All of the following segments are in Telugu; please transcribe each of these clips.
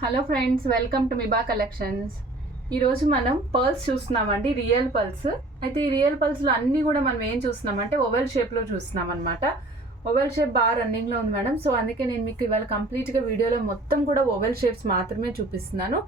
Hello friends, welcome to Miba collections. ఈరోజు మనం పర్ల్స్ చూస్తున్నామండి, రియల్ పర్ల్స్. అయితే ఈ రియల్ పర్ల్స్లో అన్నీ కూడా మనం ఏం చూస్తున్నామంటే ఓవెల్ షేప్లో చూస్తున్నాం అనమాట. ఓవెల్ షేప్ బాగా రన్నింగ్లో ఉంది మేడం. సో అందుకే నేను మీకు ఇవాళ కంప్లీట్గా వీడియోలో మొత్తం కూడా ఓవెల్ షేప్స్ మాత్రమే చూపిస్తున్నాను.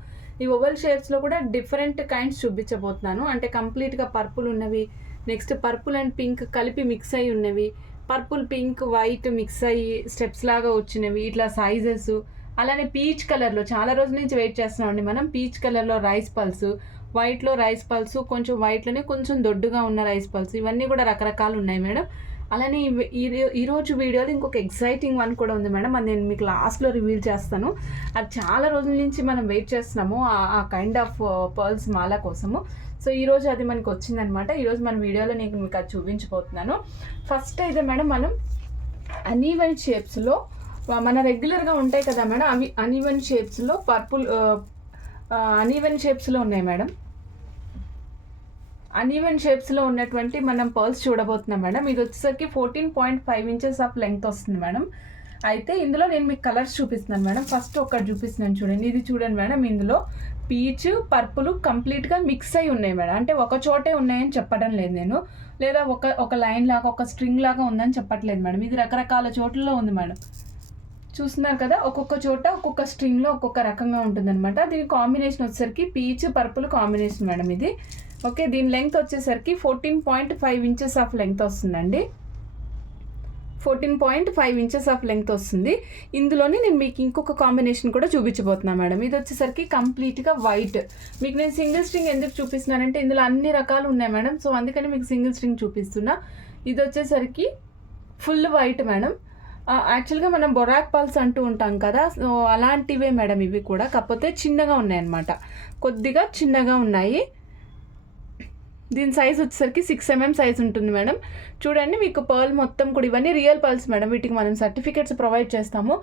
ఈ ఓవెల్ షేప్స్లో కూడా డిఫరెంట్ కైండ్స్ చూపించబోతున్నాను. అంటే కంప్లీట్గా పర్పుల్ ఉన్నవి, నెక్స్ట్ పర్పుల్ అండ్ పింక్ కలిపి మిక్స్ అయ్యి ఉన్నవి, పర్పుల్ పింక్ వైట్ మిక్స్ అయ్యి స్టెప్స్ లాగా వచ్చినవి, ఇట్లా సైజెస్. అలానే పీచ్ కలర్లో చాలా రోజుల నుంచి వెయిట్ చేస్తున్నామండి మనం. పీచ్ కలర్లో రైస్ పల్స్, వైట్లో రైస్ పల్స్, కొంచెం వైట్లోనే కొంచెం దొడ్డుగా ఉన్న రైస్ పల్స్, ఇవన్నీ కూడా రకరకాలు ఉన్నాయి మేడం. అలానే ఈరోజు వీడియోలో ఇంకొక ఎక్సైటింగ్ వన్ కూడా ఉంది మేడం. అది నేను మీకు లాస్ట్లో రివీల్ చేస్తాను. అది చాలా రోజుల నుంచి మనం వెయిట్ చేస్తున్నాము ఆ కైండ్ ఆఫ్ పర్ల్స్ మాల కోసము. సో ఈరోజు అది మనకు వచ్చిందనమాట. ఈరోజు మన వీడియోలో నేను మీకు అది చూపించబోతున్నాను. ఫస్ట్ అయితే మేడం మనం అనీవెన్ షేప్స్లో మన రెగ్యులర్గా ఉంటాయి కదా మేడం, అవి అనీవెన్ షేప్స్లో పర్పుల్ అనీవెన్ షేప్స్లో ఉన్నాయి మేడం. అనీవెన్ షేప్స్లో ఉన్నటువంటి మనం పర్ల్స్ చూడబోతున్నాం మేడం. ఇది వచ్చేసరికి 14.5 ఇంచెస్ ఆఫ్ లెంగ్త్ వస్తుంది మేడం. అయితే ఇందులో నేను మీకు కలర్స్ చూపిస్తున్నాను మేడం. ఫస్ట్ ఒకటి చూపిస్తున్నాను చూడండి. ఇది చూడండి మేడం, ఇందులో పీచ్ పర్పుల్ కంప్లీట్గా మిక్స్ అయి ఉన్నాయి మేడం. అంటే ఒక చోటే ఉన్నాయని చెప్పడం లేదు నేను, లేదా ఒక లైన్ లాగా ఒక స్ట్రింగ్ లాగా ఉందని చెప్పట్లేదు మేడం. ఇది రకరకాల చోట్లలో ఉంది మేడం. చూస్తున్నారు కదా, ఒక్కొక్క చోట ఒక్కొక్క స్ట్రింగ్లో ఒక్కొక్క రకంగా ఉంటుంది అనమాట. దీని కాంబినేషన్ వచ్చేసరికి పీచ్ పర్పుల్ కాంబినేషన్ మేడం ఇది. ఓకే, దీని లెంగ్త్ వచ్చేసరికి 14.5 ఇంచెస్ ఆఫ్ లెంగ్త్ వస్తుందండి. 14.5 ఇంచెస్ ఆఫ్ లెంగ్త్ వస్తుంది. ఇందులోనే నేను మీకు ఇంకొక కాంబినేషన్ కూడా చూపించబోతున్నాను మేడం. ఇది వచ్చేసరికి కంప్లీట్గా వైట్. మీకు నేను సింగిల్ స్ట్రింగ్ ఎందుకు చూపిస్తున్నానంటే ఇందులో అన్ని రకాలు ఉన్నాయి మేడం. సో అందుకని మీకు సింగిల్ స్ట్రింగ్ చూపిస్తున్నా. ఇది వచ్చేసరికి ఫుల్ వైట్ మేడం. యాక్చువల్గా మనం బొరాక్ పల్స్ అంటూ ఉంటాం కదా, సో అలాంటివే మేడం ఇవి కూడా, కాకపోతే చిన్నగా ఉన్నాయి అన్నమాట. కొద్దిగా చిన్నగా ఉన్నాయి. దీని సైజ్ వచ్చేసరికి 6 mm సైజ్ ఉంటుంది మేడం. చూడండి, మీకు పర్ల్ మొత్తం కూడా ఇవన్నీ రియల్ పర్ల్స్ మేడం. వీటికి మనం సర్టిఫికేట్స్ ప్రొవైడ్ చేస్తాము.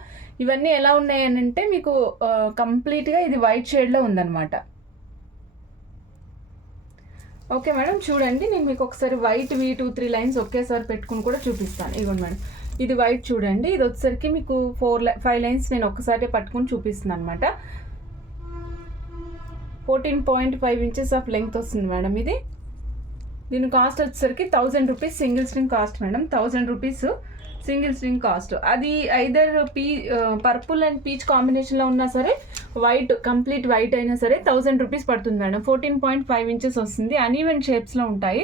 ఇవన్నీ ఎలా ఉన్నాయి అని అంటే మీకు కంప్లీట్గా ఇది వైట్ షేడ్లో ఉందన్నమాట. ఓకే మేడం, చూడండి, నేను మీకు ఒకసారి వైట్ 2-3 లైన్స్ ఒకేసారి పెట్టుకుని కూడా చూపిస్తాను. ఇవ్వండి మేడం, ఇది వైట్ చూడండి. ఇది వచ్చేసరికి మీకు 4-5 లైన్స్ నేను ఒక్కసారి పట్టుకుని చూపిస్తున్నాను అనమాట. 14.5 ఇంచెస్ ఆఫ్ లెంగ్త్ వస్తుంది మేడం ఇది. దీని కాస్ట్ వచ్చేసరికి 1000 rupees single string cost madam. 1000 rupees single string cost. అది ఐదర్ పర్పుల్ అండ్ పీచ్ కాంబినేషన్లో ఉన్నా సరే, వైట్ కంప్లీట్ వైట్ అయినా సరే 1000 రూపీస్ పడుతుంది మేడం. 14.5 ఇంచెస్ వస్తుంది. అనీవెన్ షేప్స్లో ఉంటాయి.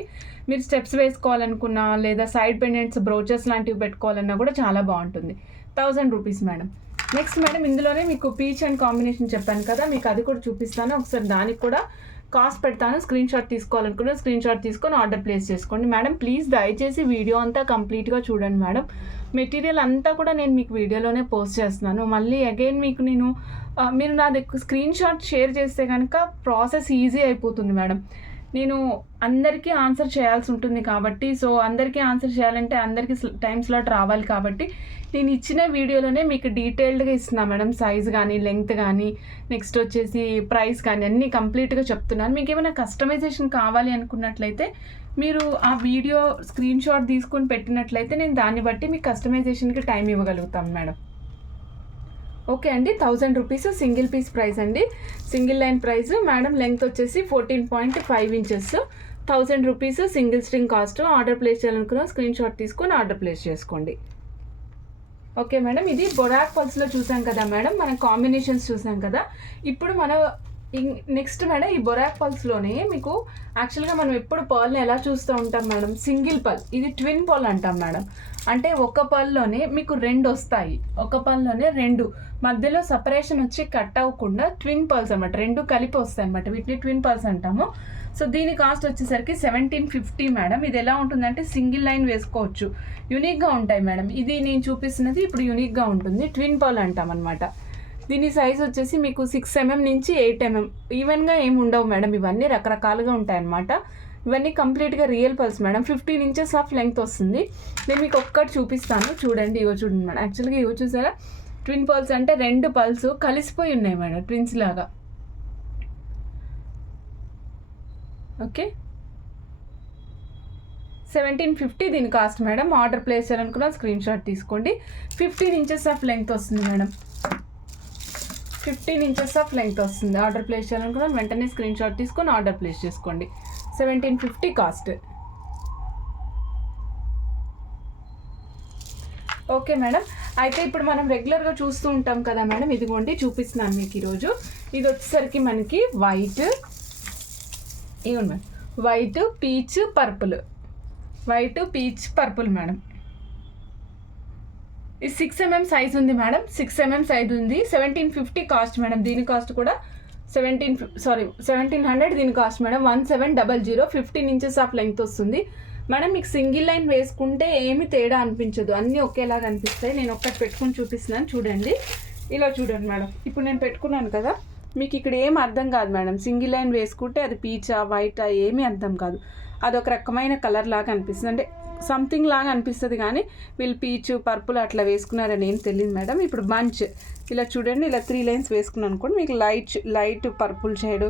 మీరు స్టెప్స్ వేసుకోవాలనుకున్నా, లేదా సైడ్ పెండెంట్స్ బ్రోచెస్ లాంటివి పెట్టుకోవాలన్నా కూడా చాలా బాగుంటుంది. 1000 రూపీస్ మేడం. నెక్స్ట్ మేడం, ఇందులోనే మీకు పీచ్ అండ్ కాంబినేషన్ చెప్పాను కదా, మీకు అది కూడా చూపిస్తాను. ఒకసారి దానికి కూడా కాస్ట్ పెడతాను. స్క్రీన్ షాట్ తీసుకోవాలనుకున్నా స్క్రీన్ షాట్ తీసుకొని ఆర్డర్ ప్లేస్ చేసుకోండి మేడం. ప్లీజ్ దయచేసి వీడియో అంతా కంప్లీట్గా చూడండి మేడం. మెటీరియల్ అంతా కూడా నేను మీకు వీడియోలోనే పోస్ట్ చేస్తున్నాను. మళ్ళీ అగైన్ మీకు మీరు నా దగ్గర స్క్రీన్ షాట్ షేర్ చేస్తే కనుక ప్రాసెస్ ఈజీ అయిపోతుంది మేడం. నేను అందరికీ ఆన్సర్ చేయాల్సి ఉంటుంది కాబట్టి, సో అందరికీ ఆన్సర్ చేయాలంటే అందరికీ టైం స్లాట్ రావాలి కాబట్టి నేను ఇచ్చిన వీడియోలోనే మీకు డీటెయిల్డ్గా ఇస్తున్నాను మేడం. సైజ్ కానీ, లెంగ్త్ కానీ, నెక్స్ట్ వచ్చేసి ప్రైస్ కానీ అన్నీ కంప్లీట్గా చెప్తున్నాను. మీకు ఏమైనా కస్టమైజేషన్ కావాలి అనుకున్నట్లయితే మీరు ఆ వీడియో స్క్రీన్ షాట్ తీసుకొని పెట్టినట్లయితే నేను దాన్ని బట్టి మీకు కస్టమైజేషన్కి టైం ఇవ్వగలుగుతాను మేడం. ఓకే అండి, 1000 రూపీస్ సింగిల్ పీస్ ప్రైస్ అండి. Single line price madam. Length వచ్చేసి 14.5 inches. 1000 rupees single string cost. Order place చేయాలనుకున్న స్క్రీన్ షాట్ తీసుకొని ఆర్డర్ ప్లేస్ చేసుకోండి. ఓకే మేడం, ఇది బొరాక్ పల్స్లో చూసాం కదా మేడం, మనం కాంబినేషన్స్ చూసాం కదా. ఇప్పుడు మనం నెక్స్ట్ మేడం, ఈ బొరాక్ పల్స్లోనే మీకు యాక్చువల్గా మనం ఎప్పుడు పర్ల్ని ఎలా చూస్తూ ఉంటాం మేడం, సింగిల్ పర్ల్. ఇది ట్విన్ పర్ల్ అంటాం మేడం. అంటే ఒక పర్ల్లోనే మీకు 2 వస్తాయి. ఒక పర్ల్లోనే 2 మధ్యలో సపరేషన్ వచ్చి కట్ అవ్వకుండా ట్విన్ పర్ల్స్ అనమాట. 2 కలిపి వస్తాయి అనమాట. వీటిని ట్విన్ పర్ల్స్ అంటాము. సో దీని కాస్ట్ వచ్చేసరికి 1750 మేడం. ఇది ఎలా ఉంటుందంటే సింగిల్ లైన్ వేసుకోవచ్చు, యూనిక్గా ఉంటాయి మేడం. ఇది నేను చూపిస్తున్నది ఇప్పుడు యూనిక్గా ఉంటుంది. ట్విన్ పర్ల్ అంటాం అనమాట. దీని సైజ్ వచ్చేసి మీకు 6 mm నుంచి 8 mm. ఈవెన్గా ఏమి ఉండవు మేడం. ఇవన్నీ రకరకాలుగా ఉంటాయన్నమాట. ఇవన్నీ కంప్లీట్గా real pulse madam. 15 inches of length వస్తుంది. నేను మీకు ఒక్కటి చూపిస్తాను చూడండి. ఇవో చూడండి మేడం. యాక్చువల్గా ఇవో చూసారా, ట్విన్ పల్స్ అంటే 2 పల్స్ కలిసిపోయి ఉన్నాయి మేడం, ట్విన్స్ లాగా. ఓకే, 1750 దీని కాస్ట్ మేడం. ఆర్డర్ ప్లేస్ చేయాలనుకున్న స్క్రీన్ షాట్ తీసుకోండి. 15 ఇంచెస్ ఆఫ్ లెంగ్త్ వస్తుంది మేడం. 15 ఇంచెస్ ఆఫ్ లెంగ్త్ వస్తుంది. ఆర్డర్ ప్లేస్ చేయాలనుకున్నాను వెంటనే స్క్రీన్ షాట్ తీసుకొని ఆర్డర్ ప్లేస్ చేసుకోండి. 1750 కాస్ట్. ఓకే మేడం, అయితే ఇప్పుడు మనం రెగ్యులర్గా చూస్తూ ఉంటాం కదా మేడం, ఇదిగోండి చూపిస్తున్నాను మీకు ఈరోజు. ఇది వచ్చేసరికి మనకి వైట్, ఇవ్వండి madam, white peach purple, white peach purple madam. ఇది 6 mm సైజ్ ఉంది మేడం, 6 mm సైజ్ ఉంది. 1750 కాస్ట్ మేడం. దీని కాస్ట్ కూడా 1700 దీని cost madam. 1700, 15 inches of length వస్తుంది మేడం. మీకు సింగిల్ లైన్ వేసుకుంటే ఏమి తేడా అనిపించదు, అన్నీ ఒకేలాగా అనిపిస్తాయి. నేను ఒక్కటి పెట్టుకుని చూపిస్తున్నాను చూడండి. ఇలా చూడండి మేడం, ఇప్పుడు నేను పెట్టుకున్నాను కదా, మీకు ఇక్కడ ఏం అర్థం కాదు మేడం. సింగిల్ లైన్ వేసుకుంటే అది పీచా వైటా ఏమీ అర్థం కాదు. అదొక రకమైన కలర్ లాగా అనిపిస్తుంది, అంటే సంథింగ్ లాగా అనిపిస్తుంది, కానీ వీళ్ళు పీచు పర్పుల్ అట్లా వేసుకున్నారని ఏం తెలియదు మేడం. ఇప్పుడు బంచ్ ఇలా చూడండి, ఇలా 3 లైన్స్ వేసుకున్నాను అనుకోండి, మీకు light purple shade,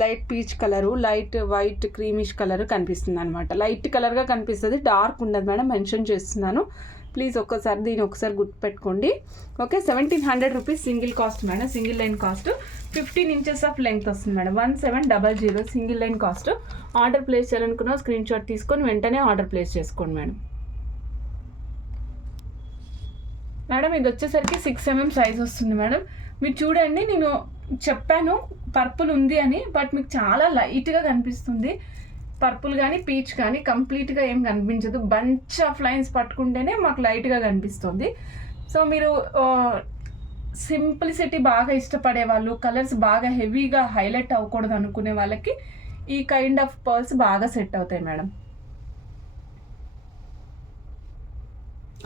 light peach colour, light white creamish colour కనిపిస్తుంది అనమాట. లైట్ కలర్గా కనిపిస్తుంది, డార్క్ ఉండదు మేడం. మెన్షన్ చేస్తున్నాను, ప్లీజ్ ఒక్కసారి దీన్ని ఒకసారి గుర్తుపెట్టుకోండి. Okay, 1700 rupees single cost madam. Single line cost 15 inches of length వస్తుంది madam. 1700 single line cost. Order place చేయాలనుకున్న స్క్రీన్ షాట్ తీసుకొని వెంటనే ఆర్డర్ ప్లేస్ చేసుకోండి మేడం. మేడం ఇది వచ్చేసరికి 6 mm సైజ్ వస్తుంది మేడం. మీరు చూడండి, నేను చెప్పాను పర్పుల్ ఉంది అని, బట్ మీకు చాలా లైట్గా కనిపిస్తుంది. పర్పుల్ కానీ పీచ్ కానీ కంప్లీట్గా ఏం కనిపించదు. బంచ్ ఆఫ్ లైన్స్ పట్టుకుంటేనే మాకు లైట్గా కనిపిస్తుంది. సో మీరు సింప్లిసిటీ బాగా ఇష్టపడే వాళ్ళు, కలర్స్ బాగా హెవీగా హైలైట్ అవ్వకూడదు అనుకునే వాళ్ళకి ఈ కైండ్ ఆఫ్ పర్ల్స్ బాగా సెట్ అవుతాయి మేడం.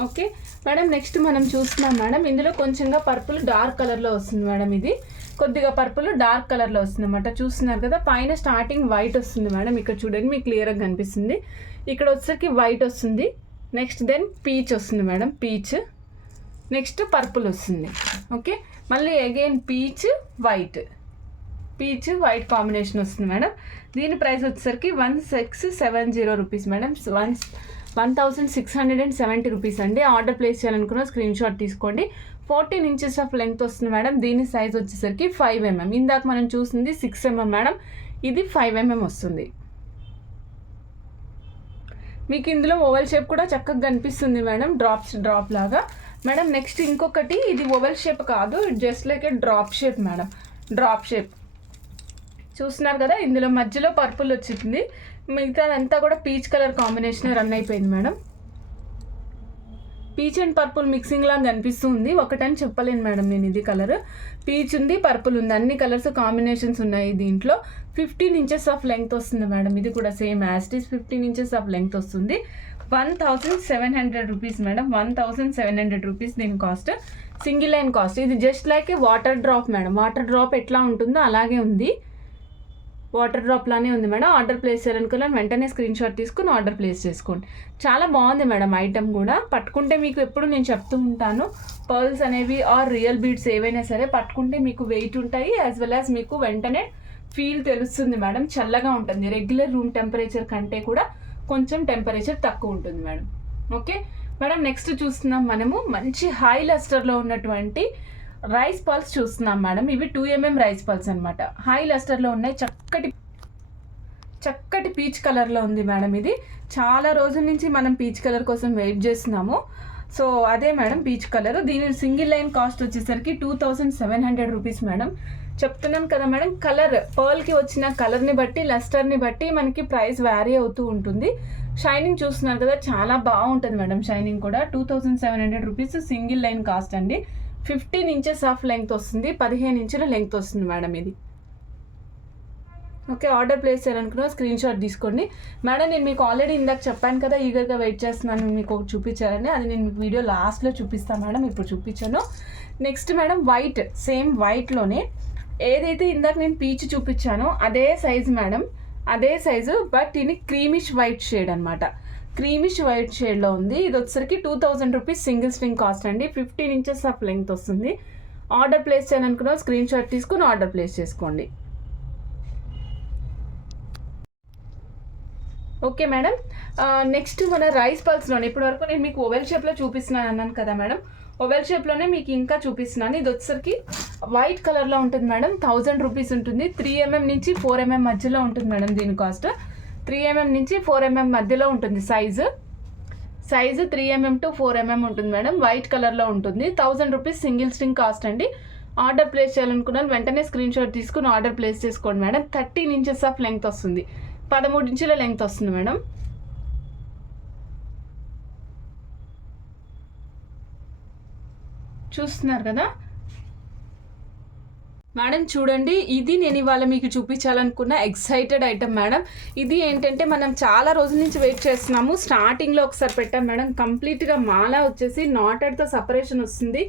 ఓకే మేడం, నెక్స్ట్ మనం చూస్తున్నాం మేడం, ఇందులో కొంచెంగా పర్పుల్ డార్క్ కలర్లో వస్తుంది మేడం. ఇది కొద్దిగా పర్పుల్ డార్క్ కలర్లో వస్తుంది అనమాట. చూస్తున్నారు కదా, పైన స్టార్టింగ్ వైట్ వస్తుంది మేడం. ఇక్కడ చూడండి, మీకు క్లియర్గా కనిపిస్తుంది. ఇక్కడ వచ్చేసరికి వైట్ వస్తుంది, నెక్స్ట్ దెన్ పీచ్ వస్తుంది మేడం, పీచ్, నెక్స్ట్ పర్పుల్ వస్తుంది. ఓకే, మళ్ళీ అగైన్ పీచ్ వైట్ కాంబినేషన్ వస్తుంది మేడం. దీని ప్రైస్ వచ్చేసరికి 1670 రూపీస్ మేడం. 1670 రూపీస్ అండి. ఆర్డర్ ప్లేస్ చేయాలనుకున్న స్క్రీన్ షాట్ తీసుకోండి. 14 ఇంచెస్ ఆఫ్ లెంగ్త్ వస్తుంది మేడం. దీని సైజ్ వచ్చేసరికి 5 mm. ఇందాక మనం చూసింది 6 mm మేడం, ఇది 5 mm వస్తుంది. మీకు ఇందులో ఓవెల్ షేప్ కూడా చక్కగా కనిపిస్తుంది మేడం, డ్రాప్ లాగా మేడం. నెక్స్ట్ ఇంకొకటి, ఇది ఓవెల్ షేప్ కాదు, జస్ట్ లైక్ ఏ drop shape madam. Drop shape చూస్తున్నారు కదా, ఇందులో మధ్యలో పర్పుల్ వచ్చింది, మిగతాదంతా కూడా పీచ్ కలర్ కాంబినేషన్ రన్ అయిపోయింది madam. Peach and purple mixing లాగా కనిపిస్తుంది, ఒకటని చెప్పలేను మేడం నేను. ఇది కలర్ పీచ్ ఉంది, పర్పుల్ ఉంది, అన్ని కలర్స్ కాంబినేషన్స్ ఉన్నాయి దీంట్లో. 15 ఇంచెస్ ఆఫ్ లెంగ్త్ వస్తుంది మేడం. ఇది కూడా same as it is 15 inches of length వస్తుంది. 1700 రూపీస్ మేడం. 1700 రూపీస్ దీని కాస్ట్. Single line cost. ఇది just like a water drop madam. Water drop ఎట్లా ఉంటుందో అలాగే ఉంది, వాటర్ డ్రాప్ లానే ఉంది మేడం. ఆర్డర్ ప్లేస్ చేయాలనుకున్నా వెంటనే స్క్రీన్ షాట్ తీసుకుని ఆర్డర్ ప్లేస్ చేసుకోండి. చాలా బాగుంది మేడం ఐటమ్ కూడా. పట్టుకుంటే మీకు ఎప్పుడు నేను చెప్తూ ఉంటాను, పర్ల్స్ అనేవి ఆర్ రియల్ బీడ్స్ ఏవైనా సరే పట్టుకుంటే మీకు వెయిట్ ఉంటాయి, యాజ్ వెల్ యాజ్ మీకు వెంటనే ఫీల్ తెలుస్తుంది మేడం. చల్లగా ఉంటుంది, రెగ్యులర్ రూమ్ టెంపరేచర్ కంటే కూడా కొంచెం టెంపరేచర్ తక్కువ ఉంటుంది మేడం. ఓకే మేడం, నెక్స్ట్ చూస్తున్నాం మనము మంచి హై లస్టర్లో ఉన్నటువంటి రైస్ పల్స్ చూస్తున్నాం మేడం. ఇవి 2 mm రైస్ పల్స్ అనమాట. హై లస్టర్లో ఉన్నాయి, చక్కటి పీచ్ కలర్లో ఉంది మేడం. ఇది చాలా రోజుల నుంచి మనం పీచ్ కలర్ కోసం వెయిట్ చేస్తున్నాము. సో అదే మేడం పీచ్ కలర్. దీని సింగిల్ లైన్ కాస్ట్ వచ్చేసరికి 2700 రూపీస్ మేడం. చెప్తున్నాను కదా మేడం, కలర్ పర్ల్కి వచ్చిన కలర్ని బట్టి, లస్టర్ని బట్టి మనకి ప్రైస్ వ్యారీ అవుతూ ఉంటుంది. షైనింగ్ చూస్తున్నారు కదా, చాలా బాగుంటుంది మేడం. షైనింగ్ కూడా 2700 రూపీస్ సింగిల్ లైన్ కాస్ట్ అండి. 15 ఇంచెస్ ఆఫ్ లెంగ్త్ వస్తుంది, 15 ఇంచుల లెంగ్త్ వస్తుంది మేడం ఇది. ఓకే, ఆర్డర్ ప్లేస్ చేయాలనుకున్నా స్క్రీన్ షాట్ తీసుకోండి మేడం. నేను మీకు ఆల్రెడీ ఇందాక చెప్పాను కదా, ఈగర్గా వెయిట్ చేస్తున్నాను మీకు ఒకటి చూపించాలని. అది నేను మీకు వీడియో లాస్ట్లో చూపిస్తాను మేడం, ఇప్పుడు చూపించాను. నెక్స్ట్ మేడం వైట్, సేమ్ వైట్లోనే ఏదైతే ఇందాక నేను పీచ్ చూపించానో అదే సైజు మేడం, అదే సైజు, బట్ ఇది క్రీమిష్ వైట్ షేడ్ అనమాట. క్రీమిష్ వైట్ షేడ్లో ఉంది. ఇది వచ్చేసరికి 2000 రూపీస్ సింగిల్ స్ట్రింగ్ కాస్ట్ అండి. 15 ఇంచెస్ ఆఫ్ లెంగ్త్ వస్తుంది. ఆర్డర్ ప్లేస్ చేయాలనుకున్నా స్క్రీన్ షాట్ తీసుకుని ఆర్డర్ ప్లేస్ చేసుకోండి. ఓకే మేడం, నెక్స్ట్ మన రైస్ పల్స్లోనే ఇప్పటి వరకు నేను మీకు ఓవెల్ షేప్లో చూపిస్తున్నాను అన్నాను కదా మేడం. ఓవెల్ షేప్లోనే మీకు ఇంకా చూపిస్తున్నాను. ఇది వచ్చేసరికి వైట్ కలర్లో ఉంటుంది మేడం. 1000 రూపీస్ ఉంటుంది. 3mm నుంచి 4mm మధ్యలో ఉంటుంది మేడం. దీని కాస్ట్ 3mm నుంచి 4mm మధ్యలో ఉంటుంది. సైజు 3mm to 4mm ఉంటుంది మేడం. వైట్ కలర్లో ఉంటుంది. 1000 రూపీస్ సింగిల్ స్ట్రింగ్ కాస్ట్ అండి. ఆర్డర్ ప్లేస్ చేయాలనుకున్నాను వెంటనే స్క్రీన్ షాట్ తీసుకుని ఆర్డర్ ప్లేస్ చేసుకోండి మేడం. 13 ఇంచెస్ ఆఫ్ లెంగ్త్ వస్తుంది. 13 ఇంచుల లెంగ్త్ వస్తుంది మేడం. చూస్తున్నారు కదా మేడం, చూడండి ఇది నేను ఇవాళ మీకు చూపించాలనుకున్న ఎక్సైటెడ్ ఐటమ్ మేడం. ఇది ఏంటంటే మనం చాలా రోజుల నుంచి వెయిట్ చేస్తున్నాము. స్టార్టింగ్లో ఒకసారి పెట్టాం మేడం. కంప్లీట్గా మాల వచ్చేసి నాటెడ్తో సపరేషన్ వస్తుంది.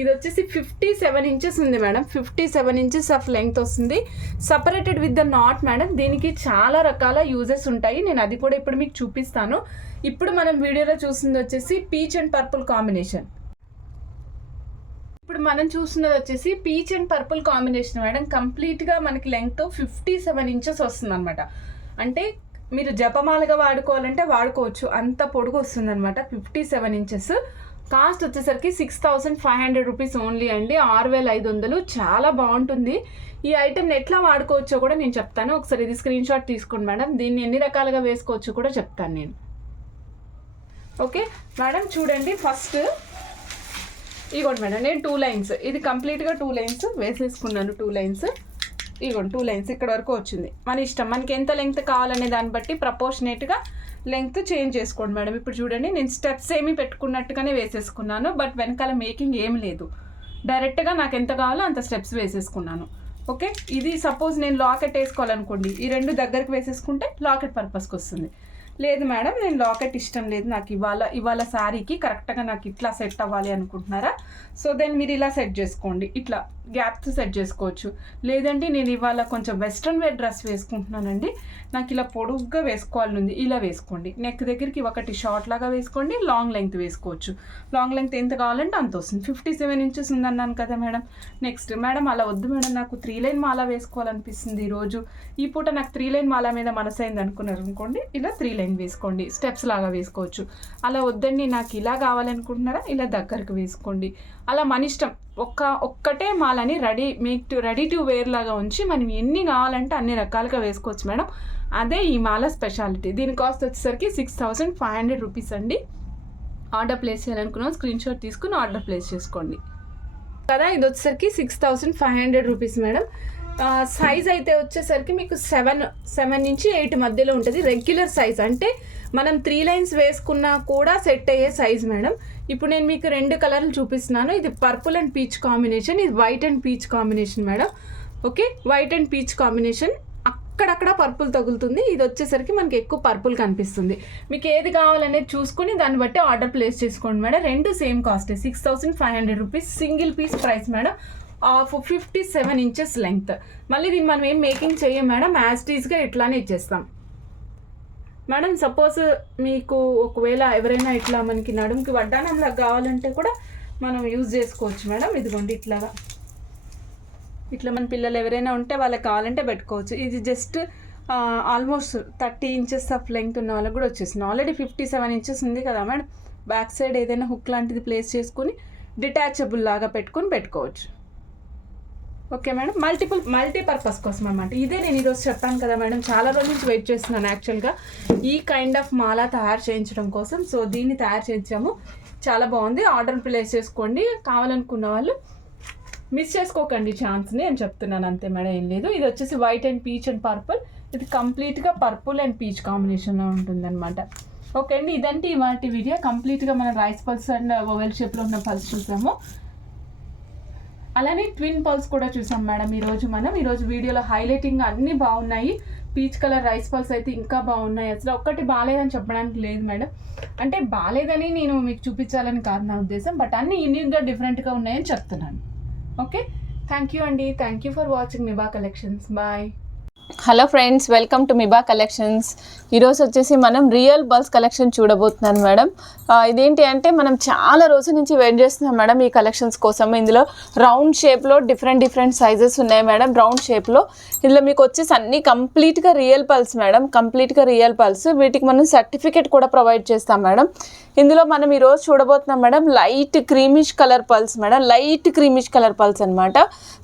ఇది వచ్చేసి 57 ఇంచెస్ ఉంది మేడం. 57 ఇంచెస్ ఆఫ్ లెంగ్త్ వస్తుంది. Separated with the not madam. దీనికి చాలా రకాల యూజెస్ ఉంటాయి. నేను అది కూడా ఇప్పుడు మీకు చూపిస్తాను. ఇప్పుడు మనం వీడియోలో చూస్తుంది వచ్చేసి పీచ్ అండ్ పర్పుల్ కాంబినేషన్. ఇప్పుడు మనం చూస్తున్నది వచ్చేసి peach and purple combination madam. కంప్లీట్గా మనకి లెంగ్త్ 57 ఇంచెస్ వస్తుంది అనమాట. అంటే మీరు జపమాలగా వాడుకోవాలంటే వాడుకోవచ్చు, అంత పొడుగు వస్తుంది అనమాట. 57 ఇంచెస్. కాస్ట్ వచ్చేసరికి 6500 రూపీస్ ఓన్లీ అండి. 6500. చాలా బాగుంటుంది. ఈ ఐటెంని ఎట్లా వాడుకోవచ్చో కూడా నేను చెప్తాను. ఒకసారి ఇది స్క్రీన్ షాట్ తీసుకోండి మేడం. దీన్ని ఎన్ని రకాలుగా వేసుకోవచ్చో కూడా చెప్తాను నేను. ఓకే మేడం, చూడండి ఫస్ట్ ఇగోండి మేడం, నేను 2 లైన్స్, ఇది కంప్లీట్గా 2 లైన్స్ వేసేసుకున్నాను. 2 లైన్స్ ఇగోండి, 2 లైన్స్ ఇక్కడ వరకు వచ్చింది. మన ఇష్టం, మనకి ఎంత లెంగ్త్ కావాలనే దాన్ని బట్టి ప్రపోర్షనేట్గా లెంగ్త్ చేంజ్ చేసుకోండి మేడం. ఇప్పుడు చూడండి, నేను స్టెప్స్ ఏమి పెట్టుకున్నట్టుగానే వేసేసుకున్నాను. బట్ వెనకాల మేకింగ్ ఏమి లేదు. డైరెక్ట్గా నాకు ఎంత కావాలో అంత స్టెప్స్ వేసేసుకున్నాను. ఓకే, ఇది సపోజ్ నేను లాకెట్ వేసుకోవాలనుకోండి, ఈ 2 దగ్గరికి వేసేసుకుంటే లాకెట్ పర్పస్కి వస్తుంది. లేదు మేడం, నేను లాకెట్ ఇష్టం లేదు, నాకు ఇవాళ శారీకి కరెక్ట్గా నాకు ఇట్లా సెట్ అవ్వాలి అనుకుంటున్నారా, సో దెన్ మీరు ఇలా సెట్ చేసుకోండి. ఇట్లా గ్యాప్స్ సెట్ చేసుకోవచ్చు. లేదంటే నేను ఇవాళ కొంచెం వెస్ట్రన్ వేర్ డ్రెస్ వేసుకుంటున్నానండి, నాకు ఇలా పొడుగ్గా వేసుకోవాలని ఉంది, ఇలా వేసుకోండి. నెక్ దగ్గరికి ఒకటి షార్ట్ లాగా వేసుకోండి. లాంగ్ లెంగ్త్ వేసుకోవచ్చు. లాంగ్ లెంగ్త్ ఎంత కావాలంటే అంత వస్తుంది. 57 ఇంచెస్ ఉందన్నాను కదా మేడం. నెక్స్ట్ మేడం, అలా వద్దు మేడం, నాకు 3 లైన్ మాల వేసుకోవాలనిపిస్తుంది ఈరోజు, ఈ పూట నాకు 3 లైన్ మాల మీద మనసైంది అనుకున్నారు అనుకోండి, ఇలా 3 లైన్ వేసుకోండి. స్టెప్స్ లాగా వేసుకోవచ్చు. అలా వద్దండి నాకు ఇలా కావాలనుకుంటున్నారా, ఇలా దగ్గరకు వేసుకోండి. అలా మన ఇష్టం. ఒక్కటే మాలని రెడీ టు వేర్ లాగా ఉంచి మనం ఎన్ని కావాలంటే అన్ని రకాలుగా వేసుకోవచ్చు మేడం. అదే ఈ మాల స్పెషాలిటీ. దీని కాస్ట్ వచ్చేసరికి 6500 రూపీస్ అండి. ఆర్డర్ ప్లేస్ చేయాలనుకున్నాం స్క్రీన్ షాట్ తీసుకుని ఆర్డర్ ప్లేస్ చేసుకోండి కదా. ఇది వచ్చేసరికి 6500 రూపీస్ మేడం. సైజ్ అయితే వచ్చేసరికి మీకు 7 నుంచి 8 మధ్యలో ఉంటుంది. రెగ్యులర్ సైజ్ అంటే మనం 3 లైన్స్ వేసుకున్నా కూడా సెట్ అయ్యే సైజ్ మేడం. ఇప్పుడు నేను మీకు 2 కలర్లు చూపిస్తున్నాను. ఇది పర్పుల్ అండ్ పీచ్ కాంబినేషన్, ఇది white and peach combination madam. Okay, white and peach combination, అక్కడక్కడ పర్పుల్ తగులుతుంది. ఇది వచ్చేసరికి మనకి ఎక్కువ పర్పుల్ కనిపిస్తుంది. మీకు ఏది కావాలనేది చూసుకొని దాన్ని బట్టి ఆర్డర్ ప్లేస్ చేసుకోండి madam. 2 same cost, 6500 rupees. Single piece price madam. 57 inches length. మళ్ళీ దీన్ని మనం ఏం మేకింగ్ చేయం మేడం, యాజ్ టీజ్గా ఇట్లానే ఇచ్చేస్తాం మేడం. సపోజ్ మీకు ఒకవేళ ఎవరైనా ఇట్లా మనకి నడుముకి వడ్డానంలా కావాలంటే కూడా మనం యూజ్ చేసుకోవచ్చు మేడం. ఇదిగోండి ఇట్లా మన పిల్లలు ఎవరైనా ఉంటే వాళ్ళకి కావాలంటే పెట్టుకోవచ్చు. ఇది just almost 30 inches of length ఉన్న వాళ్ళకి కూడా వచ్చేసింది. ఆల్రెడీ 57 ఇంచెస్ ఉంది కదా మేడం. బ్యాక్ సైడ్ ఏదైనా హుక్ లాంటిది ప్లేస్ చేసుకుని డిటాచబుల్ లాగా పెట్టుకోవచ్చు. ఓకే మేడం, మల్టీపర్పస్ కోసం అన్నమాట. ఇదే నేను ఈరోజు చెప్పాను కదా మేడం, చాలా రోజుల నుంచి వెయిట్ చేస్తున్నాను యాక్చువల్గా ఈ కైండ్ ఆఫ్ మాల తయారు చేయించడం కోసం. సో దీన్ని తయారు చేయించాము, చాలా బాగుంది. ఆర్డర్ ప్లేస్ చేసుకోండి. కావాలనుకున్న వాళ్ళు మిస్ చేసుకోకండి ఛాన్స్ని అని చెప్తున్నాను, అంతే మేడం, ఏం లేదు. ఇది వచ్చేసి white and peach and purple. ఇది కంప్లీట్గా పర్పుల్ అండ్ పీచ్ కాంబినేషన్లో ఉంటుంది అనమాట. ఓకే అండి, ఇదంటే ఇవాటి వీడియో. కంప్లీట్గా మనం రైస్ పల్స్ అండ్ ఓవెల్ షేప్లో ఉన్న పల్స్ చూసాము. అలానే ట్విన్ పల్స్ కూడా చూసాం మేడం ఈరోజు వీడియోలో. హైలైటింగ్ అన్నీ బాగున్నాయి. పీచ్ కలర్ రైస్ పల్స్ అయితే ఇంకా బాగున్నాయి. అసలు ఒక్కటి బాగాలేదని చెప్పడానికి లేదు మేడం. అంటే బాగాలేదని నేను మీకు చూపించాలని కాదు నా ఉద్దేశం, బట్ అన్నీ యూనిక్గా డిఫరెంట్గా ఉన్నాయని చెప్తున్నాను. ఓకే, థ్యాంక్ యూ అండి. థ్యాంక్ యూ ఫర్ వాచింగ్ నిభా collections. Bye. Hello friends, welcome to Miba collections. ఈరోజు వచ్చేసి మనం రియల్ పల్స్ కలెక్షన్ చూడబోతున్నాను మేడం. ఇదేంటి అంటే మనం చాలా రోజుల నుంచి వెయిట్ చేస్తున్నాం మేడం ఈ కలెక్షన్స్ కోసం. ఇందులో రౌండ్ షేప్లో డిఫరెంట్ సైజెస్ ఉన్నాయి మేడం. రౌండ్ షేప్లో ఇందులో మీకు వచ్చేసి అన్నీ కంప్లీట్గా రియల్ పల్స్ మేడం, కంప్లీట్గా రియల్ పల్స్. వీటికి మనం సర్టిఫికేట్ కూడా ప్రొవైడ్ చేస్తాం మేడం. ఇందులో మనం ఈరోజు చూడబోతున్నాం madam light creamish colour pulse madam, light creamish colour pulse అనమాట.